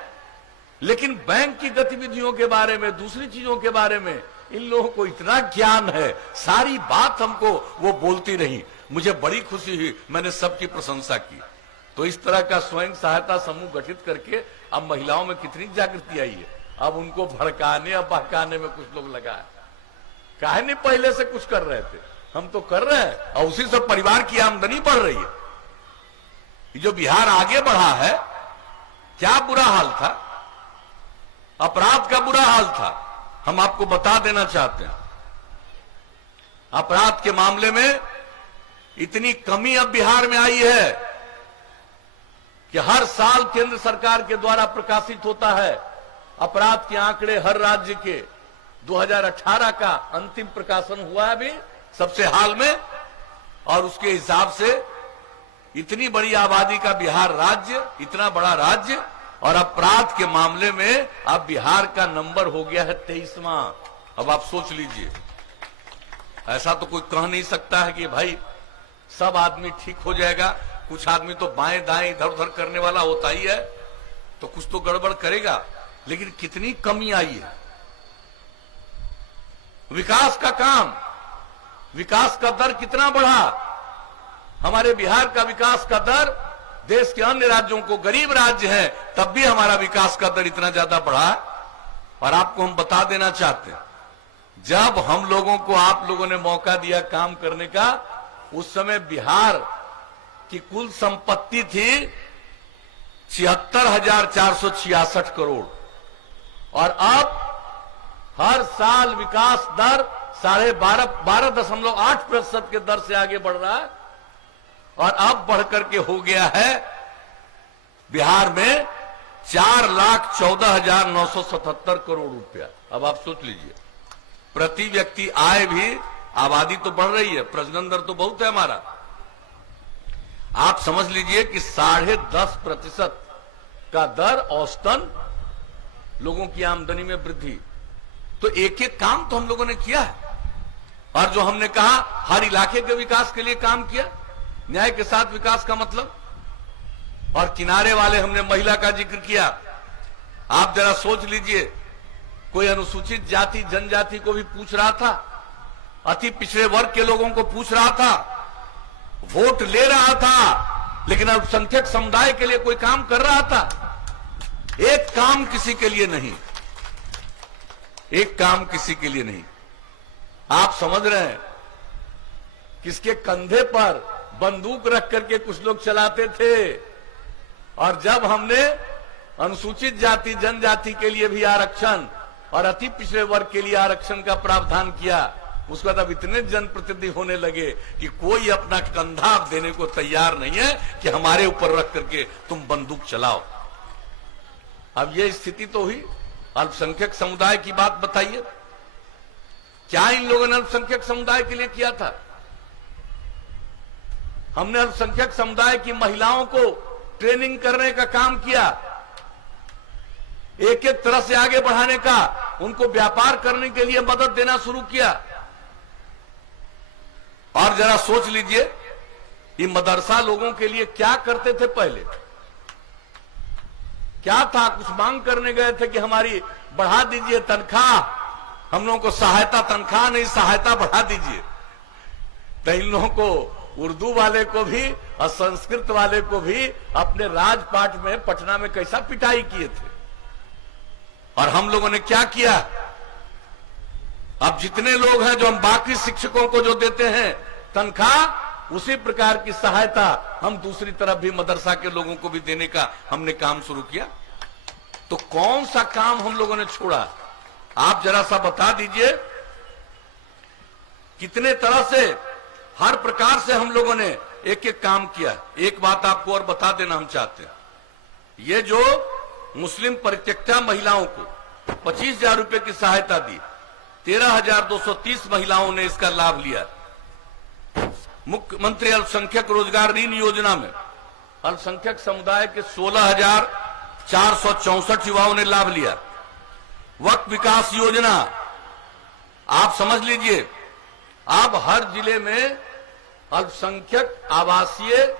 लेकिन बैंक की गतिविधियों के बारे में, दूसरी चीजों के बारे में इन लोगों को इतना ज्ञान है, सारी बात हमको वो बोलती रही। मुझे बड़ी खुशी हुई, मैंने सबकी प्रशंसा की। तो इस तरह का स्वयं सहायता समूह गठित करके अब महिलाओं में कितनी जागृति आई है। अब उनको भड़काने और बहकाने में कुछ लोग लगा है, काहे नहीं पहले से कुछ कर रहे थे, हम तो कर रहे हैं, और उसी से परिवार की आमदनी बढ़ रही है। जो बिहार आगे बढ़ा है, क्या बुरा हाल था, अपराध का बुरा हाल था, हम आपको बता देना चाहते हैं। अपराध के मामले में इतनी कमी अब बिहार में आई है कि हर साल केंद्र सरकार के द्वारा प्रकाशित होता है अपराध के आंकड़े, हर राज्य के। 2018 का अंतिम प्रकाशन हुआ है अभी सबसे हाल में, और उसके हिसाब से इतनी बड़ी आबादी का बिहार राज्य, इतना बड़ा राज्य, और अपराध के मामले में अब बिहार का नंबर हो गया है 23वां। अब आप सोच लीजिए, ऐसा तो कोई कह नहीं सकता है कि भाई सब आदमी ठीक हो जाएगा, कुछ आदमी तो बाएं दाएं इधर उधर करने वाला होता ही है, तो कुछ तो गड़बड़ करेगा। लेकिन कितनी कमी आई है। विकास का काम, विकास का दर कितना बढ़ा, हमारे बिहार का विकास का दर देश के अन्य राज्यों को, गरीब राज्य है तब भी हमारा विकास का दर इतना ज्यादा बढ़ा। और आपको हम बता देना चाहते हैं, जब हम लोगों को आप लोगों ने मौका दिया काम करने का, उस समय बिहार की कुल संपत्ति थी 76,466 करोड़, और अब हर साल विकास दर 12.8% के दर से आगे बढ़ रहा है, और अब बढ़कर के हो गया है बिहार में 4,14,977 करोड़ रुपया। अब आप सोच लीजिए, प्रति व्यक्ति आय भी, आबादी तो बढ़ रही है, प्रजनन दर तो बहुत है हमारा। आप समझ लीजिए कि 10.5% का दर औसतन लोगों की आमदनी में वृद्धि। तो एक एक काम तो हम लोगों ने किया है, और जो हमने कहा हर इलाके के विकास के लिए काम किया, न्याय के साथ विकास का मतलब। और किनारे वाले हमने महिला का जिक्र किया। आप जरा सोच लीजिए, कोई अनुसूचित जाति जनजाति को भी पूछ रहा था, अति पिछड़े वर्ग के लोगों को पूछ रहा था, वोट ले रहा था, लेकिन अल्पसंख्यक समुदाय के लिए कोई काम कर रहा था? एक काम किसी के लिए नहीं, एक काम किसी के लिए नहीं। आप समझ रहे हैं, किसके कंधे पर बंदूक रख करके कुछ लोग चलाते थे। और जब हमने अनुसूचित जाति जनजाति के लिए भी आरक्षण और अति पिछड़े वर्ग के लिए आरक्षण का प्रावधान किया, उसके बाद अब इतने जनप्रतिनिधि होने लगे कि कोई अपना कंधा अब देने को तैयार नहीं है कि हमारे ऊपर रख करके तुम बंदूक चलाओ। अब ये स्थिति तो हुई। अल्पसंख्यक समुदाय की बात बताइए, क्या इन लोगों ने अल्पसंख्यक समुदाय के लिए किया था? हमने अल्पसंख्यक समुदाय की महिलाओं को ट्रेनिंग करने का काम किया, एक एक तरह से आगे बढ़ाने का, उनको व्यापार करने के लिए मदद देना शुरू किया। और जरा सोच लीजिए, ये मदरसा लोगों के लिए क्या करते थे पहले? क्या था? कुछ मांग करने गए थे कि हमारी बढ़ा दीजिए तनख्वाह, हम लोगों को सहायता, तनख्वाह नहीं सहायता बढ़ा दीजिए। तो इन लोगों को, उर्दू वाले को भी और संस्कृत वाले को भी अपने राजपाट में पटना में कैसा पिटाई किए थे। और हम लोगों ने क्या किया? अब जितने लोग हैं जो हम बाकी शिक्षकों को जो देते हैं तनख्वाह, उसी प्रकार की सहायता हम दूसरी तरफ भी मदरसा के लोगों को भी देने का हमने काम शुरू किया। तो कौन सा काम हम लोगों ने छोड़ा? आप जरा सा बता दीजिए। कितने तरह से, हर प्रकार से हम लोगों ने एक एक काम किया। एक बात आपको और बता देना हम चाहते हैं, ये जो मुस्लिम परित्यक्ता महिलाओं को 25,000 रुपए की सहायता दी, 13,230 महिलाओं ने इसका लाभ लिया। मुख्यमंत्री अल्पसंख्यक रोजगार ऋण योजना में अल्पसंख्यक समुदाय के 16,464 युवाओं ने लाभ लिया। वक्फ विकास योजना, आप समझ लीजिए, अब हर जिले में अल्पसंख्यक आवासीय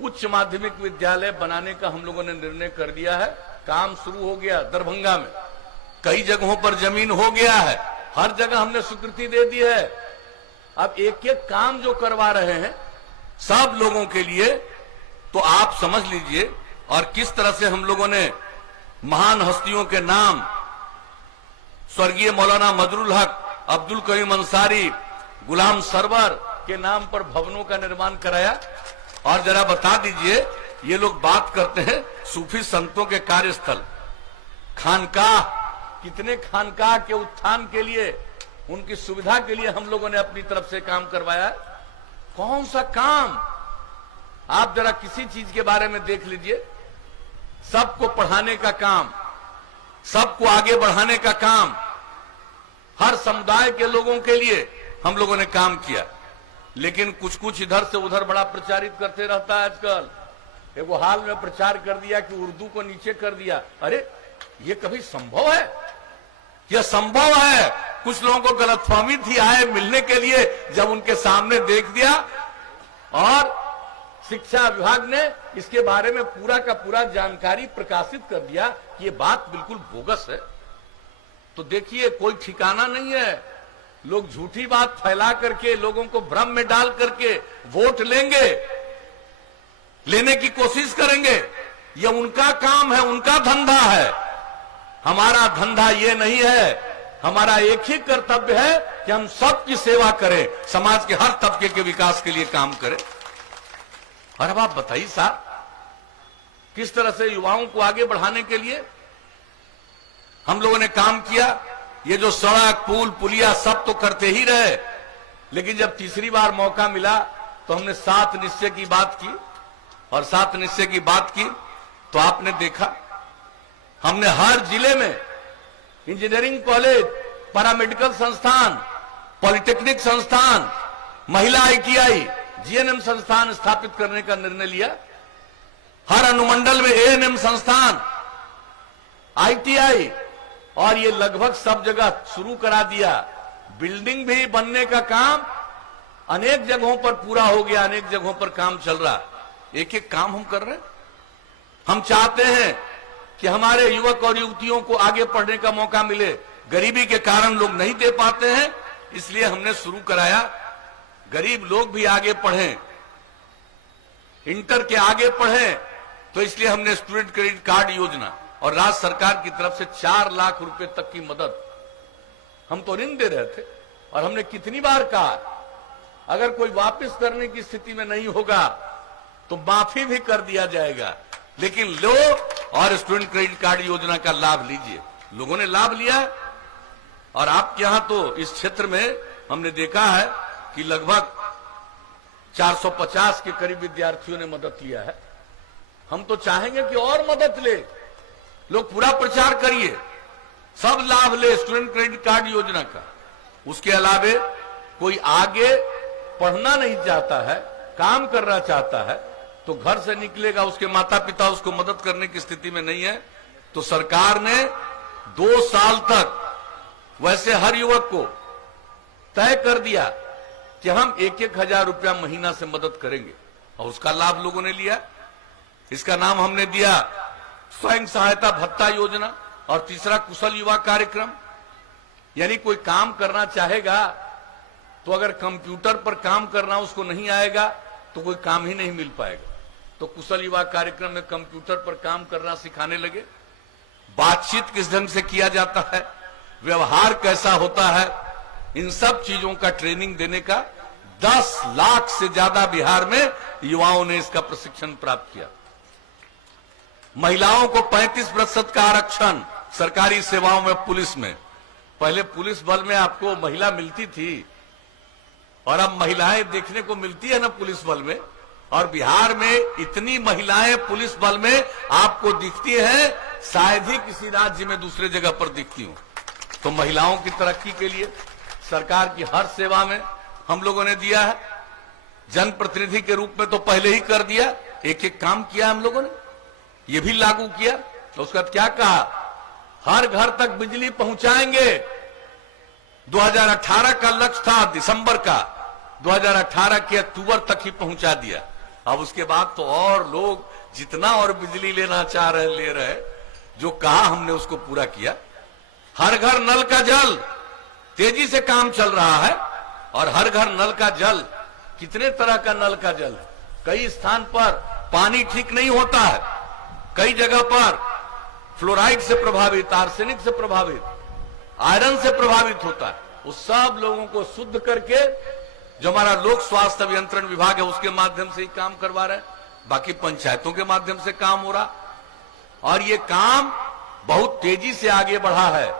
उच्च माध्यमिक विद्यालय बनाने का हम लोगों ने निर्णय कर दिया है। काम शुरू हो गया। दरभंगा में कई जगहों पर जमीन हो गया है, हर जगह हमने स्वीकृति दे दी है। अब एक एक काम जो करवा रहे हैं सब लोगों के लिए, तो आप समझ लीजिए। और किस तरह से हम लोगों ने महान हस्तियों के नाम, स्वर्गीय मौलाना मजरुल हक, अब्दुल करीम अंसारी, गुलाम सरवर के नाम पर भवनों का निर्माण कराया। और जरा बता दीजिए, ये लोग बात करते हैं सूफी संतों के कार्यस्थल, खानकाह, कितने खानकाह के उत्थान के लिए, उनकी सुविधा के लिए हम लोगों ने अपनी तरफ से काम करवाया। कौन सा काम? आप जरा किसी चीज के बारे में देख लीजिए। सबको पढ़ाने का काम, सबको आगे बढ़ाने का काम, हर समुदाय के लोगों के लिए हम लोगों ने काम किया। लेकिन कुछ कुछ इधर से उधर बड़ा प्रचारित करते रहता है आजकल। एगो हाल में प्रचार कर दिया कि उर्दू को नीचे कर दिया। अरे ये कभी संभव है? यह संभव है? कुछ लोगों को गलतफहमी थी, आए मिलने के लिए, जब उनके सामने देख दिया और शिक्षा विभाग ने इसके बारे में पूरा का पूरा जानकारी प्रकाशित कर दिया कि ये बात बिल्कुल बोगस है। तो देखिए, कोई ठिकाना नहीं है। लोग झूठी बात फैला करके, लोगों को भ्रम में डाल करके वोट लेंगे, लेने की कोशिश करेंगे। ये उनका काम है, उनका धंधा है। हमारा धंधा ये नहीं है। हमारा एक ही कर्तव्य है कि हम सबकी सेवा करें, समाज के हर तबके के विकास के लिए काम करें। और अब आप बताइए साहब, किस तरह से युवाओं को आगे बढ़ाने के लिए हम लोगों ने काम किया। ये जो सड़क, पुल, पुलिया सब तो करते ही रहे, लेकिन जब तीसरी बार मौका मिला तो हमने 7 निश्चय की बात की। और 7 निश्चय की बात की तो आपने देखा, हमने हर जिले में इंजीनियरिंग कॉलेज, पैरामेडिकल संस्थान, पॉलिटेक्निक संस्थान, महिला ITI, GNM संस्थान स्थापित करने का निर्णय लिया। हर अनुमंडल में ANM संस्थान, ITI, और ये लगभग सब जगह शुरू करा दिया। बिल्डिंग भी बनने का काम अनेक जगहों पर पूरा हो गया, अनेक जगहों पर काम चल रहा। एक एक काम हम कर रहे हैं। हम चाहते हैं कि हमारे युवक और युवतियों को आगे पढ़ने का मौका मिले। गरीबी के कारण लोग नहीं दे पाते हैं, इसलिए हमने शुरू कराया गरीब लोग भी आगे पढ़ें, इंटर के आगे पढ़ें। तो इसलिए हमने स्टूडेंट क्रेडिट कार्ड योजना और राज्य सरकार की तरफ से 4 लाख रुपए तक की मदद, हम तो ऋण दे रहे थे। और हमने कितनी बार कहा, अगर कोई वापस करने की स्थिति में नहीं होगा तो माफी भी कर दिया जाएगा, लेकिन लो और स्टूडेंट क्रेडिट कार्ड योजना का लाभ लीजिए। लोगों ने लाभ लिया। और आपके यहां तो इस क्षेत्र में हमने देखा है कि लगभग 450 के करीब विद्यार्थियों ने मदद लिया है। हम तो चाहेंगे कि और मदद ले, लोग पूरा प्रचार करिए, सब लाभ ले स्टूडेंट क्रेडिट कार्ड योजना का। उसके अलावे कोई आगे पढ़ना नहीं चाहता है, काम करना चाहता है, तो घर से निकलेगा, उसके माता पिता उसको मदद करने की स्थिति में नहीं है, तो सरकार ने 2 साल तक वैसे हर युवक को तय कर दिया कि हम 1-1 हजार रुपया महीना से मदद करेंगे, और उसका लाभ लोगों ने लिया। इसका नाम हमने दिया स्वयं सहायता भत्ता योजना, और तीसरा कुशल युवा कार्यक्रम। यानी कोई काम करना चाहेगा तो अगर कंप्यूटर पर काम करना उसको नहीं आएगा तो कोई काम ही नहीं मिल पाएगा। तो कुशल युवा कार्यक्रम में कंप्यूटर पर काम करना सिखाने लगे, बातचीत किस ढंग से किया जाता है, व्यवहार कैसा होता है, इन सब चीजों का ट्रेनिंग देने का 10 लाख से ज्यादा बिहार में युवाओं ने इसका प्रशिक्षण प्राप्त किया। महिलाओं को 35% का आरक्षण सरकारी सेवाओं में, पुलिस में। पहले पुलिस बल में आपको महिला मिलती थी और अब महिलाएं देखने को मिलती है ना पुलिस बल में, और बिहार में इतनी महिलाएं पुलिस बल में आपको दिखती हैं, शायद ही किसी राज्य में दूसरे जगह पर दिखती हूं। तो महिलाओं की तरक्की के लिए सरकार की हर सेवा में हम लोगों ने दिया है। जनप्रतिनिधि के रूप में तो पहले ही कर दिया, एक एक काम किया हम लोगों ने, ये भी लागू किया। तो उसका क्या कहा, हर घर तक बिजली पहुंचाएंगे। 2018 का लक्ष्य था दिसंबर का, 2018 के अक्टूबर तक ही पहुंचा दिया। अब उसके बाद तो और लोग जितना और बिजली लेना चाह रहे ले रहे, जो कहा हमने उसको पूरा किया। हर घर नल का जल, तेजी से काम चल रहा है, और हर घर नल का जल, कितने तरह का नल का जल है। कई स्थान पर पानी ठीक नहीं होता है, कई जगह पर फ्लोराइड से प्रभावित, आर्सेनिक से प्रभावित, आयरन से प्रभावित होता है। उस सब लोगों को शुद्ध करके जो हमारा लोक स्वास्थ्य अभियंत्रण विभाग है उसके माध्यम से ही काम करवा रहे हैं, बाकी पंचायतों के माध्यम से काम हो रहा, और ये काम बहुत तेजी से आगे बढ़ा है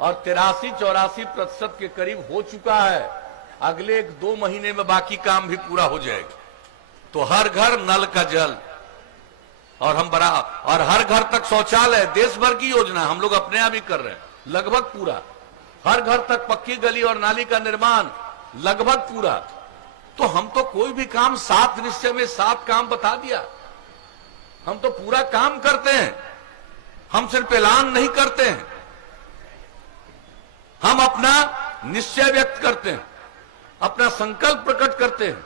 और 83-84% के करीब हो चुका है। अगले 1-2 महीने में बाकी काम भी पूरा हो जाएगा। तो हर घर नल का जल, और हर घर तक शौचालय, देश भर की योजना हम लोग अपने यहां भी कर रहे हैं, लगभग पूरा। हर घर तक पक्की गली और नाली का निर्माण, लगभग पूरा। तो हम तो कोई भी काम 7 निश्चय में 7 काम बता दिया, हम तो पूरा काम करते हैं। हम सिर्फ ऐलान नहीं करते हैं, हम अपना निश्चय व्यक्त करते हैं, अपना संकल्प प्रकट करते हैं,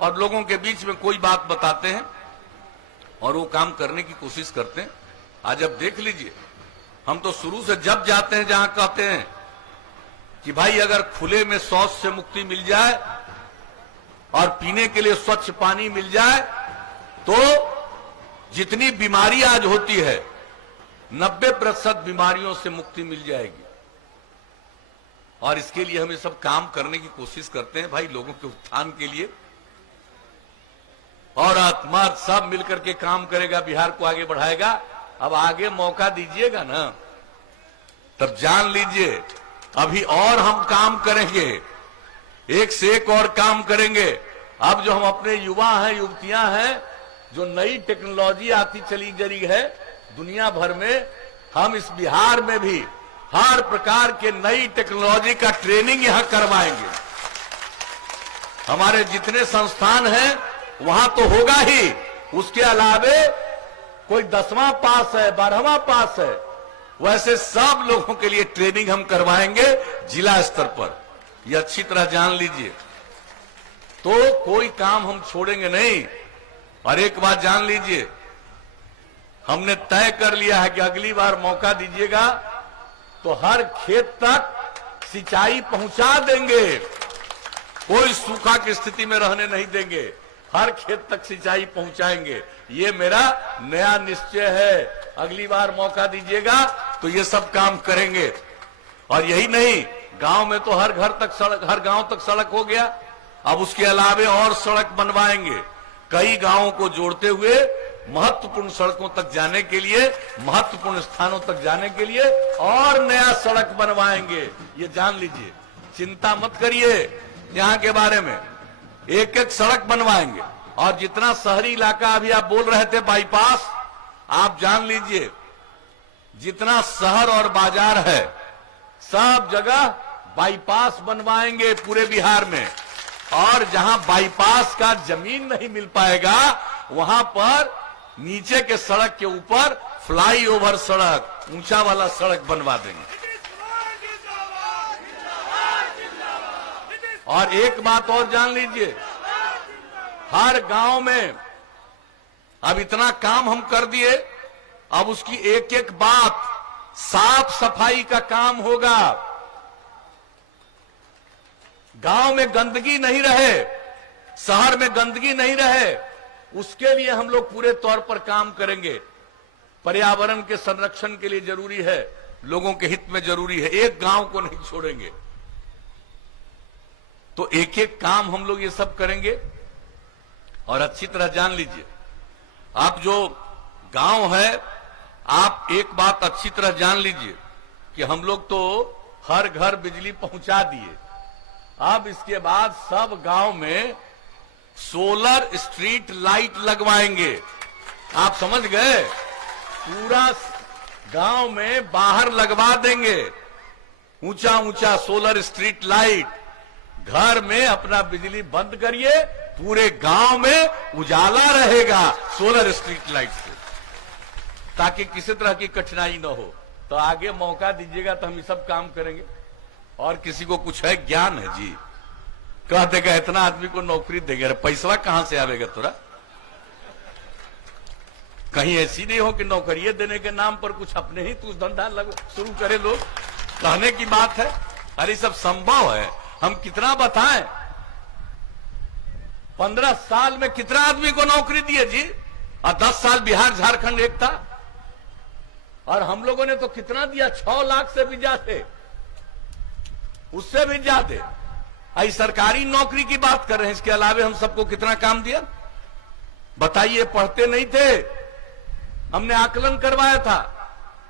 और लोगों के बीच में कोई बात बताते हैं और वो काम करने की कोशिश करते हैं। आज अब देख लीजिए, हम तो शुरू से जब जाते हैं जहां कहते हैं कि भाई अगर खुले में शौच से मुक्ति मिल जाए और पीने के लिए स्वच्छ पानी मिल जाए तो जितनी बीमारी आज होती है 90% बीमारियों से मुक्ति मिल जाएगी। और इसके लिए हम ये सब काम करने की कोशिश करते हैं भाई, लोगों के उत्थान के लिए। और आत्मा सब मिलकर के काम करेगा, बिहार को आगे बढ़ाएगा। अब आगे मौका दीजिएगा ना, तब जान लीजिए अभी और हम काम करेंगे, एक से एक और काम करेंगे। अब जो हम अपने युवा हैं, युवतियां हैं, जो नई टेक्नोलॉजी आती चली गई है दुनिया भर में, हम इस बिहार में भी हर प्रकार के नई टेक्नोलॉजी का ट्रेनिंग यहां करवाएंगे। हमारे जितने संस्थान हैं वहां तो होगा ही, उसके अलावे कोई 10वां पास है, 12वां पास है, वैसे सब लोगों के लिए ट्रेनिंग हम करवाएंगे जिला स्तर पर। यह अच्छी तरह जान लीजिए। तो कोई काम हम छोड़ेंगे नहीं। और एक बात जान लीजिए, हमने तय कर लिया है कि अगली बार मौका दीजिएगा तो हर खेत तक सिंचाई पहुंचा देंगे, कोई सूखा की स्थिति में रहने नहीं देंगे, हर खेत तक सिंचाई पहुंचाएंगे। ये मेरा नया निश्चय है। अगली बार मौका दीजिएगा तो ये सब काम करेंगे। और यही नहीं, गांव में तो हर घर तक सड़क, हर गांव तक सड़क हो गया, अब उसके अलावे और सड़क बनवाएंगे। कई गांवों को जोड़ते हुए महत्वपूर्ण सड़कों तक जाने के लिए, महत्वपूर्ण स्थानों तक जाने के लिए और नया सड़क बनवाएंगे। ये जान लीजिए, चिंता मत करिए यहाँ के बारे में, एक एक सड़क बनवाएंगे। और जितना शहरी इलाका अभी आप बोल रहे थे बाईपास, आप जान लीजिए जितना शहर और बाजार है सब जगह बाईपास बनवाएंगे पूरे बिहार में। और जहां बाईपास का जमीन नहीं मिल पाएगा वहां पर नीचे के सड़क के ऊपर फ्लाईओवर सड़क, ऊंचा वाला सड़क बनवा देंगे। और एक बात और जान लीजिए, हर गांव में अब इतना काम हम कर दिए, अब उसकी एक एक बात साफ सफाई का काम होगा। गांव में गंदगी नहीं रहे, शहर में गंदगी नहीं रहे, उसके लिए हम लोग पूरे तौर पर काम करेंगे। पर्यावरण के संरक्षण के लिए जरूरी है, लोगों के हित में जरूरी है, एक गांव को नहीं छोड़ेंगे। तो एक एक काम हम लोग ये सब करेंगे। और अच्छी तरह जान लीजिए, आप जो गांव है, आप एक बात अच्छी तरह जान लीजिए कि हम लोग तो हर घर बिजली पहुंचा दिए। अब इसके बाद सब गांव में सोलर स्ट्रीट लाइट लगवाएंगे। आप समझ गए, पूरा गांव में बाहर लगवा देंगे ऊंचा ऊंचा सोलर स्ट्रीट लाइट। घर में अपना बिजली बंद करिए, पूरे गांव में उजाला रहेगा सोलर स्ट्रीट लाइट से, ताकि किसी तरह की कठिनाई न हो। तो आगे मौका दीजिएगा तो हम ये सब काम करेंगे। और किसी को कुछ है ज्ञान है जी, कह देगा इतना आदमी को नौकरी देंगे, पैसा कहां से आवेगा तोरा? कहीं ऐसी नहीं हो कि नौकरी देने के नाम पर कुछ अपने ही तू धंधा शुरू करे लोग, कहने की बात है। अरे सब संभव है, हम कितना बताएं। 15 साल में कितना आदमी को नौकरी दिए जी, और 10 साल बिहार झारखंड एक था। और हम लोगों ने तो कितना दिया, 6 लाख से भी ज्यादा, उससे भी ज्यादा। आई सरकारी नौकरी की बात कर रहे हैं, इसके अलावा हम सबको कितना काम दिया बताइए। पढ़ते नहीं थे, हमने आकलन करवाया था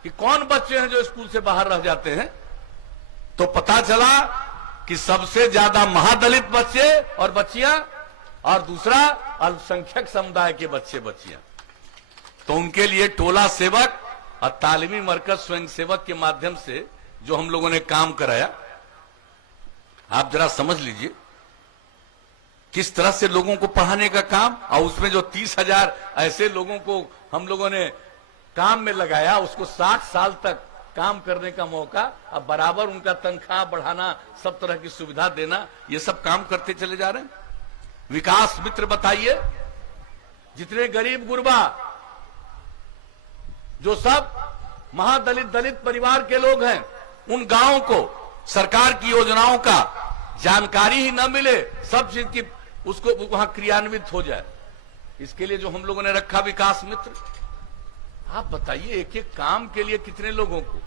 कि कौन बच्चे हैं जो स्कूल से बाहर रह जाते हैं, तो पता चला कि सबसे ज्यादा महादलित बच्चे और बच्चियां, और दूसरा अल्पसंख्यक समुदाय के बच्चे बच्चियां। तो उनके लिए टोला सेवक और तालीमी मरकज स्वयं सेवक के माध्यम से जो हम लोगों ने काम कराया, आप जरा समझ लीजिए किस तरह से लोगों को पढ़ाने का काम। और उसमें जो 30,000 ऐसे लोगों को हम लोगों ने काम में लगाया, उसको 60 साल तक काम करने का मौका, अब बराबर उनका तनख्वाह बढ़ाना, सब तरह की सुविधा देना, ये सब काम करते चले जा रहे हैं। विकास मित्र बताइए, जितने गरीब गुरबा, जो सब महादलित दलित परिवार के लोग हैं, उन गांवों को सरकार की योजनाओं का जानकारी ही न मिले, सब चीज की उसको वहां क्रियान्वित हो जाए, इसके लिए जो हम लोगों ने रखा विकास मित्र। आप बताइए एक एक काम के लिए कितने लोगों को।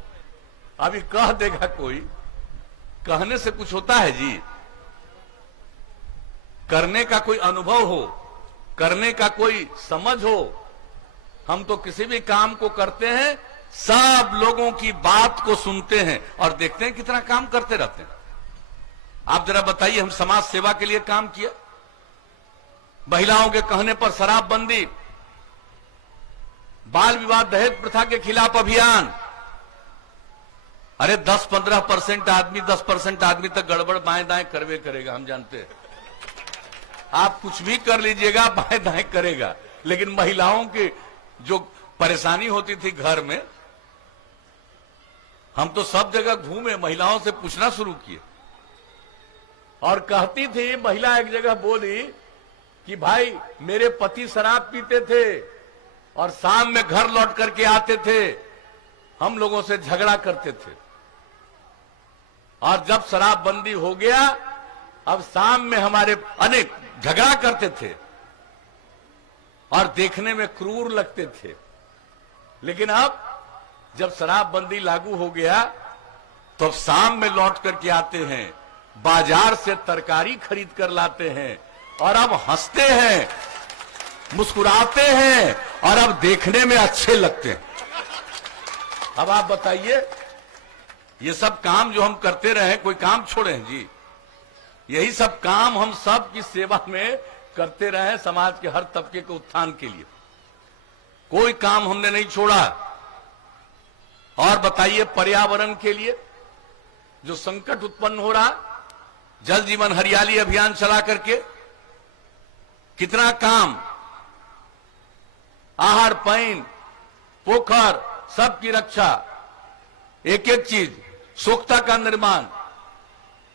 अभी कह देगा कोई, कहने से कुछ होता है जी, करने का कोई अनुभव हो, करने का कोई समझ हो। हम तो किसी भी काम को करते हैं, सब लोगों की बात को सुनते हैं और देखते हैं कितना काम करते रहते हैं। आप जरा बताइए, हम समाज सेवा के लिए काम किया, महिलाओं के कहने पर शराबबंदी, बाल विवाह दहेज प्रथा के खिलाफ अभियान। अरे 10-15% आदमी, 10% आदमी तक गड़बड़ बाएं दाएं करवे करेगा, हम जानते हैं। आप कुछ भी कर लीजिएगा, बाएं दाएं करेगा, लेकिन महिलाओं की जो परेशानी होती थी घर में, हम तो सब जगह घूमे, महिलाओं से पूछना शुरू किए। और कहती थी महिला, एक जगह बोली कि भाई मेरे पति शराब पीते थे और शाम में घर लौट करके आते थे, हम लोगों से झगड़ा करते थे, और जब शराबबंदी हो गया, अब शाम में हमारे अनेक झगड़ा करते थे और देखने में क्रूर लगते थे। लेकिन अब जब शराबबंदी लागू हो गया, तो अब शाम में लौट करके आते हैं, बाजार से तरकारी खरीद कर लाते हैं, और अब हंसते हैं, मुस्कुराते हैं, और अब देखने में अच्छे लगते हैं। अब आप बताइए, ये सब काम जो हम करते रहे, कोई काम छोड़े हैं जी? यही सब काम हम सब की सेवा में करते रहे, समाज के हर तबके के उत्थान के लिए। कोई काम हमने नहीं छोड़ा। और बताइए, पर्यावरण के लिए जो संकट उत्पन्न हो रहा, जल जीवन हरियाली अभियान चला करके कितना काम, आहार, पानी, पोखर, सबकी रक्षा, एक एक चीज, सोख्ता का निर्माण,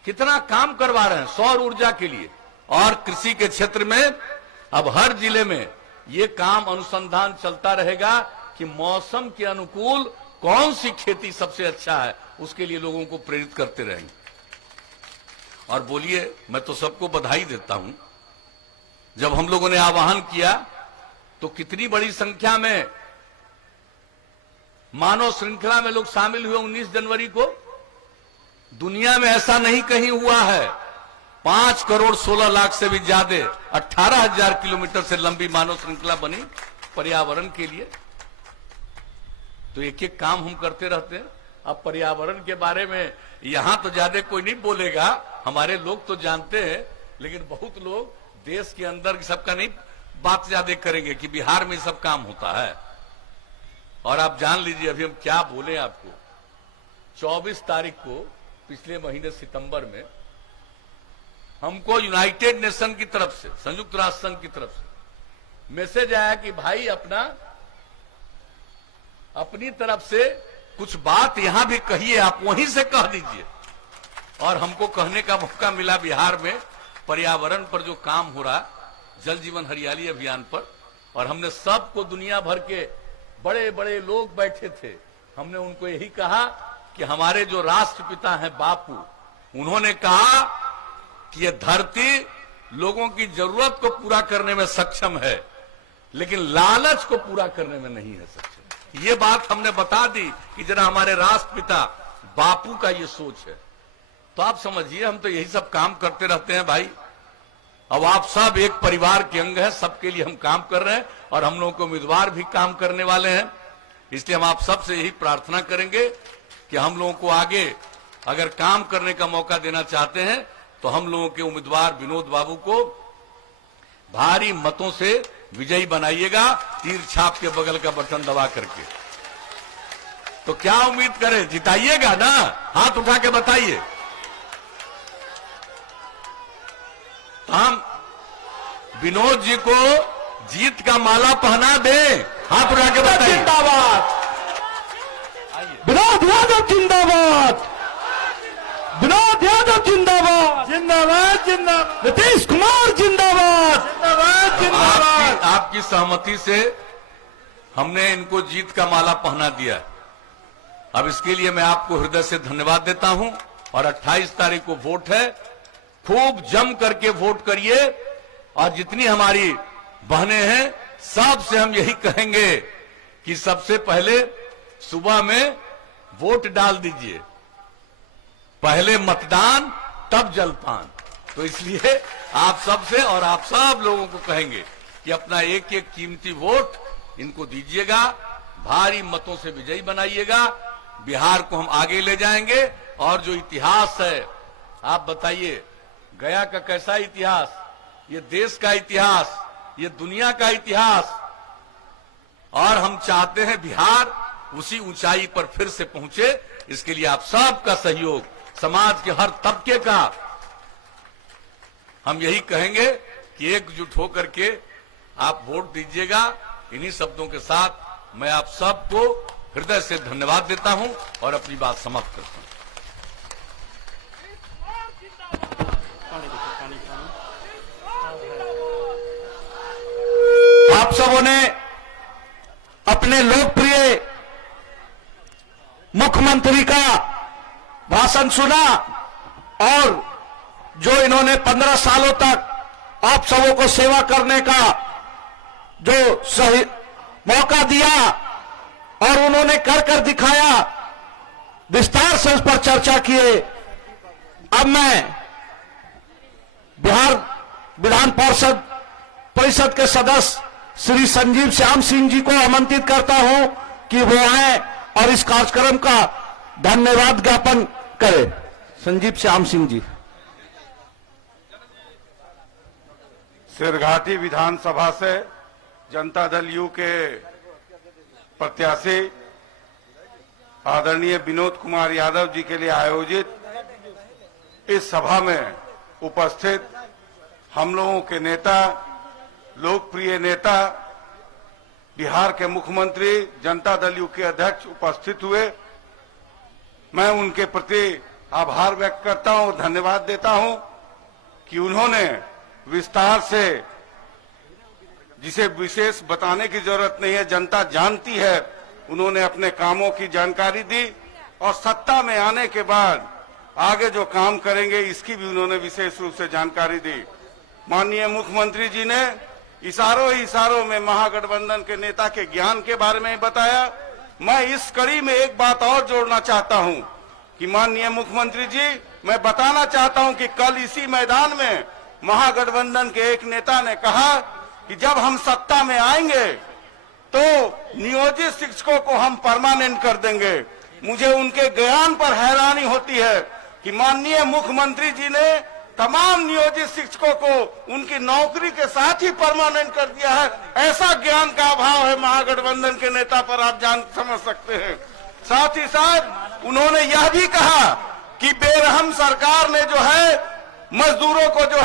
कितना काम करवा रहे हैं सौर ऊर्जा के लिए। और कृषि के क्षेत्र में अब हर जिले में ये काम अनुसंधान चलता रहेगा कि मौसम के अनुकूल कौन सी खेती सबसे अच्छा है, उसके लिए लोगों को प्रेरित करते रहेंगे। और बोलिए, मैं तो सबको बधाई देता हूं। जब हम लोगों ने आह्वान किया तो कितनी बड़ी संख्या में मानव श्रृंखला में लोग शामिल हुए। 19 जनवरी को दुनिया में ऐसा नहीं कहीं हुआ है। 5 करोड़ 16 लाख से भी ज्यादा 18,000 किलोमीटर से लंबी मानव श्रृंखला बनी पर्यावरण के लिए। तो एक एक काम हम करते रहते हैं। अब पर्यावरण के बारे में यहां तो ज्यादा कोई नहीं बोलेगा, हमारे लोग तो जानते हैं, लेकिन बहुत लोग देश के अंदर सबका नहीं बात ज्यादा करेंगे कि बिहार में सब काम होता है। और आप जान लीजिए, अभी हम क्या बोले आपको। 24 तारीख को पिछले महीने सितंबर में हमको यूनाइटेड नेशन की तरफ से, संयुक्त राष्ट्र संघ की तरफ से मैसेज आया कि भाई अपनी तरफ से कुछ बात यहां भी कहिए, आप वहीं से कह दीजिए। और हमको कहने का मौका मिला बिहार में पर्यावरण पर जो काम हो रहा, जल जीवन हरियाली अभियान पर। और हमने सबको, दुनिया भर के बड़े बड़े लोग बैठे थे, हमने उनको यही कहा कि हमारे जो राष्ट्रपिता हैं बापू, उन्होंने कहा कि यह धरती लोगों की जरूरत को पूरा करने में सक्षम है, लेकिन लालच को पूरा करने में नहीं है सक्षम। ये बात हमने बता दी कि जरा हमारे राष्ट्रपिता बापू का ये सोच है। तो आप समझिए, हम तो यही सब काम करते रहते हैं भाई। अब आप सब एक परिवार के अंग हैं, सबके लिए हम काम कर रहे हैं और हम लोगों के उम्मीदवार भी काम करने वाले हैं। इसलिए हम आप सबसे यही प्रार्थना करेंगे कि हम लोगों को आगे अगर काम करने का मौका देना चाहते हैं तो हम लोगों के उम्मीदवार विनोद बाबू को भारी मतों से विजयी बनाइएगा, तीर छाप के बगल का बटन दबा करके। तो क्या उम्मीद करें, जिताइएगा ना? हाथ उठा के बताइए। तो हम विनोद जी को जीत का माला पहना दें, हाथ उठा के बताइए। जिंदाबाद विनोद यादव, जिंदाबाद विनोद यादव, जिंदाबाद जिंदाबाद जिंदाबाद नीतीश कुमार, जिंदाबाद जिंदाबाद जिंदाबाद। आपकी सहमति से हमने इनको जीत का माला पहना दिया। अब इसके लिए मैं आपको हृदय से धन्यवाद देता हूं। और 28 तारीख को वोट है, खूब जम करके वोट करिए। और जितनी हमारी बहनें हैं, सबसे हम यही कहेंगे कि सबसे पहले सुबह में वोट डाल दीजिए, पहले मतदान तब जलपान। तो इसलिए आप सबसे और आप सब लोगों को कहेंगे कि अपना एक एक कीमती वोट इनको दीजिएगा, भारी मतों से विजयी बनाइएगा। बिहार को हम आगे ले जाएंगे। और जो इतिहास है, आप बताइए, गया का कैसा इतिहास, ये देश का इतिहास, ये दुनिया का इतिहास। और हम चाहते हैं बिहार उसी ऊंचाई पर फिर से पहुंचे। इसके लिए आप सबका सहयोग, समाज के हर तबके का, हम यही कहेंगे कि एकजुट होकर के आप वोट दीजिएगा। इन्हीं शब्दों के साथ मैं आप सबको हृदय से धन्यवाद देता हूं और अपनी बात समाप्त करता हूं। आप सबों ने अपने लोकप्रिय मुख्यमंत्री का भाषण सुना और जो इन्होंने 15 सालों तक आप सबों को सेवा करने का जो सही मौका दिया और उन्होंने कर कर दिखाया, विस्तार से उस पर चर्चा किए। अब मैं बिहार विधान परिषद के सदस्य श्री संजीव श्याम सिंह जी को आमंत्रित करता हूं कि वो आए और इस कार्यक्रम का धन्यवाद ज्ञापन करें। संजीव श्याम सिंह जी। सिरघाटी विधानसभा से जनता दल यू के प्रत्याशी आदरणीय विनोद कुमार यादव जी के लिए आयोजित इस सभा में उपस्थित हम लोगों के नेता, लोकप्रिय नेता, बिहार के मुख्यमंत्री, जनता दल यू के अध्यक्ष उपस्थित हुए। मैं उनके प्रति आभार व्यक्त करता हूं, धन्यवाद देता हूं कि उन्होंने विस्तार से, जिसे विशेष बताने की जरूरत नहीं है, जनता जानती है, उन्होंने अपने कामों की जानकारी दी और सत्ता में आने के बाद आगे जो काम करेंगे इसकी भी उन्होंने विशेष रूप से जानकारी दी। माननीय मुख्यमंत्री जी ने इशारों में महागठबंधन के नेता के ज्ञान के बारे में बताया। मैं इस कड़ी में एक बात और जोड़ना चाहता हूं कि माननीय मुख्यमंत्री जी, मैं बताना चाहता हूं कि कल इसी मैदान में महागठबंधन के एक नेता ने कहा कि जब हम सत्ता में आएंगे तो नियोजित शिक्षकों को हम परमानेंट कर देंगे। मुझे उनके ज्ञान पर हैरानी होती है कि माननीय मुख्यमंत्री जी ने तमाम नियोजित शिक्षकों को उनकी नौकरी के साथ ही परमानेंट कर दिया है। ऐसा ज्ञान का अभाव है महागठबंधन के नेता पर, आप समझ सकते हैं। साथ ही साथ उन्होंने यह भी कहा कि बेरहम सरकार ने जो है मजदूरों को जो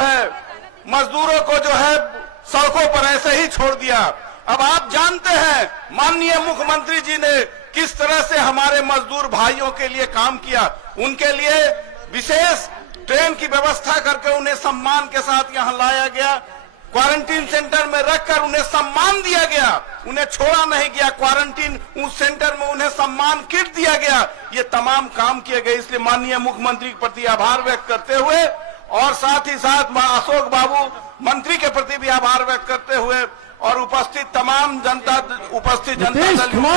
है सड़कों पर ऐसे ही छोड़ दिया। अब आप जानते हैं माननीय मुख्यमंत्री जी ने किस तरह से हमारे मजदूर भाइयों के लिए काम किया। उनके लिए विशेष ट्रेन की व्यवस्था करके उन्हें सम्मान के साथ यहां लाया गया, क्वारंटीन सेंटर में रखकर उन्हें सम्मान दिया गया, उन्हें छोड़ा नहीं गया। क्वारंटीन उस सेंटर में उन्हें सम्मान किट दिया गया। ये तमाम काम किए गए। इसलिए माननीय मुख्यमंत्री के प्रति आभार व्यक्त करते हुए और साथ ही साथ अशोक बाबू मंत्री के प्रति भी आभार व्यक्त करते हुए और उपस्थित तमाम जनता दल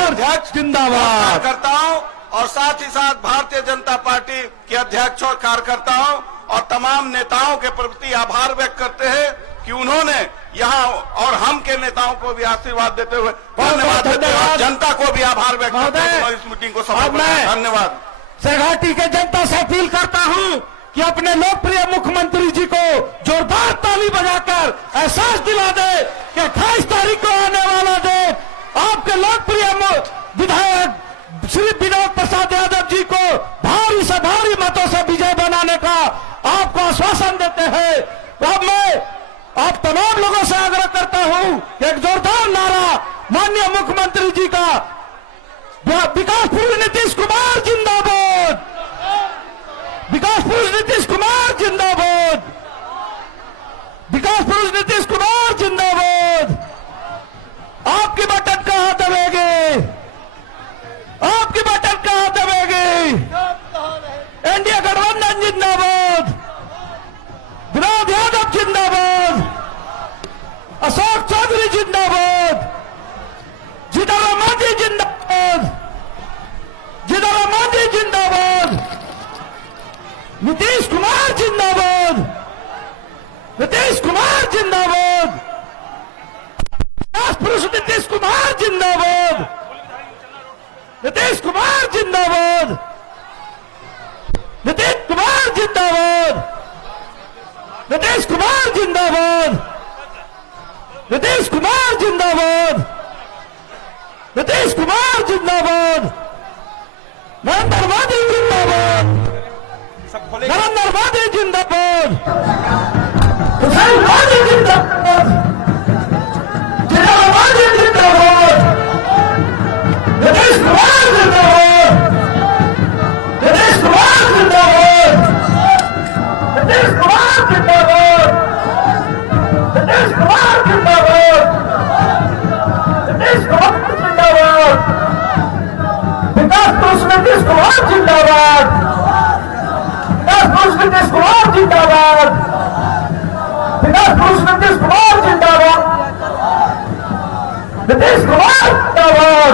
अध्यक्ष, जिंदाबाद कार्यकर्ताओं और साथ ही साथ भारतीय जनता पार्टी के अध्यक्ष और कार्यकर्ताओं और तमाम नेताओं के प्रति आभार व्यक्त करते हैं कि उन्होंने यहाँ और हम के नेताओं को भी आशीर्वाद देते हुए धन्यवाद देते हुए जनता को भी आभार व्यक्त करते हुए इस मीटिंग को सफल बनाया। धन्यवाद। सिरघाटी के जनता से अपील करता हूं कि अपने लोकप्रिय मुख्यमंत्री जी को जोरदार ताली बजाकर एहसास दिला दे कि 28 तारीख को आने वाला दिन आपके लोकप्रिय विधायक श्री विनोद प्रसाद यादव जी को भारी से भारी मतों से विजय बनाने का आपको आश्वासन देते हैं। अब मैं आप तमाम लोगों से आग्रह करता हूं कि एक जोरदार नारा माननीय मुख्यमंत्री जी का, विकास पुरुष नीतीश कुमार जिंदाबाद, विकास पुरुष नीतीश कुमार जिंदाबाद, विकास पुरुष नीतीश कुमार जिंदाबाद। आपकी बटन कहां दबेगी, आपकी बटन कहां दबेगी। एनडीए गठबंधन जिंदाबाद, विनोद यादव जिंदाबाद, अशोक चौधरी जिंदाबाद, जीतनराम मांझी जिंदाबाद, जीतनराम मांझी जिंदाबाद, नीतीश कुमार जिंदाबाद, नीतीश कुमार जिंदाबाद, विकास पुरुष नीतीश कुमार जिंदाबाद, नीतीश कुमार जिंदाबाद, नीतीश कुमार जिंदाबाद, नीतीश कुमार जिंदाबाद, नीतीश कुमार जिंदाबाद, नीतीश कुमार जिंदाबाद, नरेंद्र मोदी जिंदाबाद, नरेंद्र मोदी जिंदाबाद, हुसैन मोदी जिंदाबाद, जिंदाबाद मोदी जिंदाबाद, नीतीश कुमार जिंदाबाद, नीतीश कुमार जिंदाबाद, नीतीश कुमार जिंदाबाद, नीतीश कुमार जिंदाबाद, नीतीश कुमार जिंदाबाद, विकास पुरुष नीतीश कुमार जिंदाबाद, विकास पुरुष नीतीश कुमार जिंदाबाद, विकास पुरुष नीतीश कुमार जिंदाबाद, नीतीश कुमार जिंदाबाद,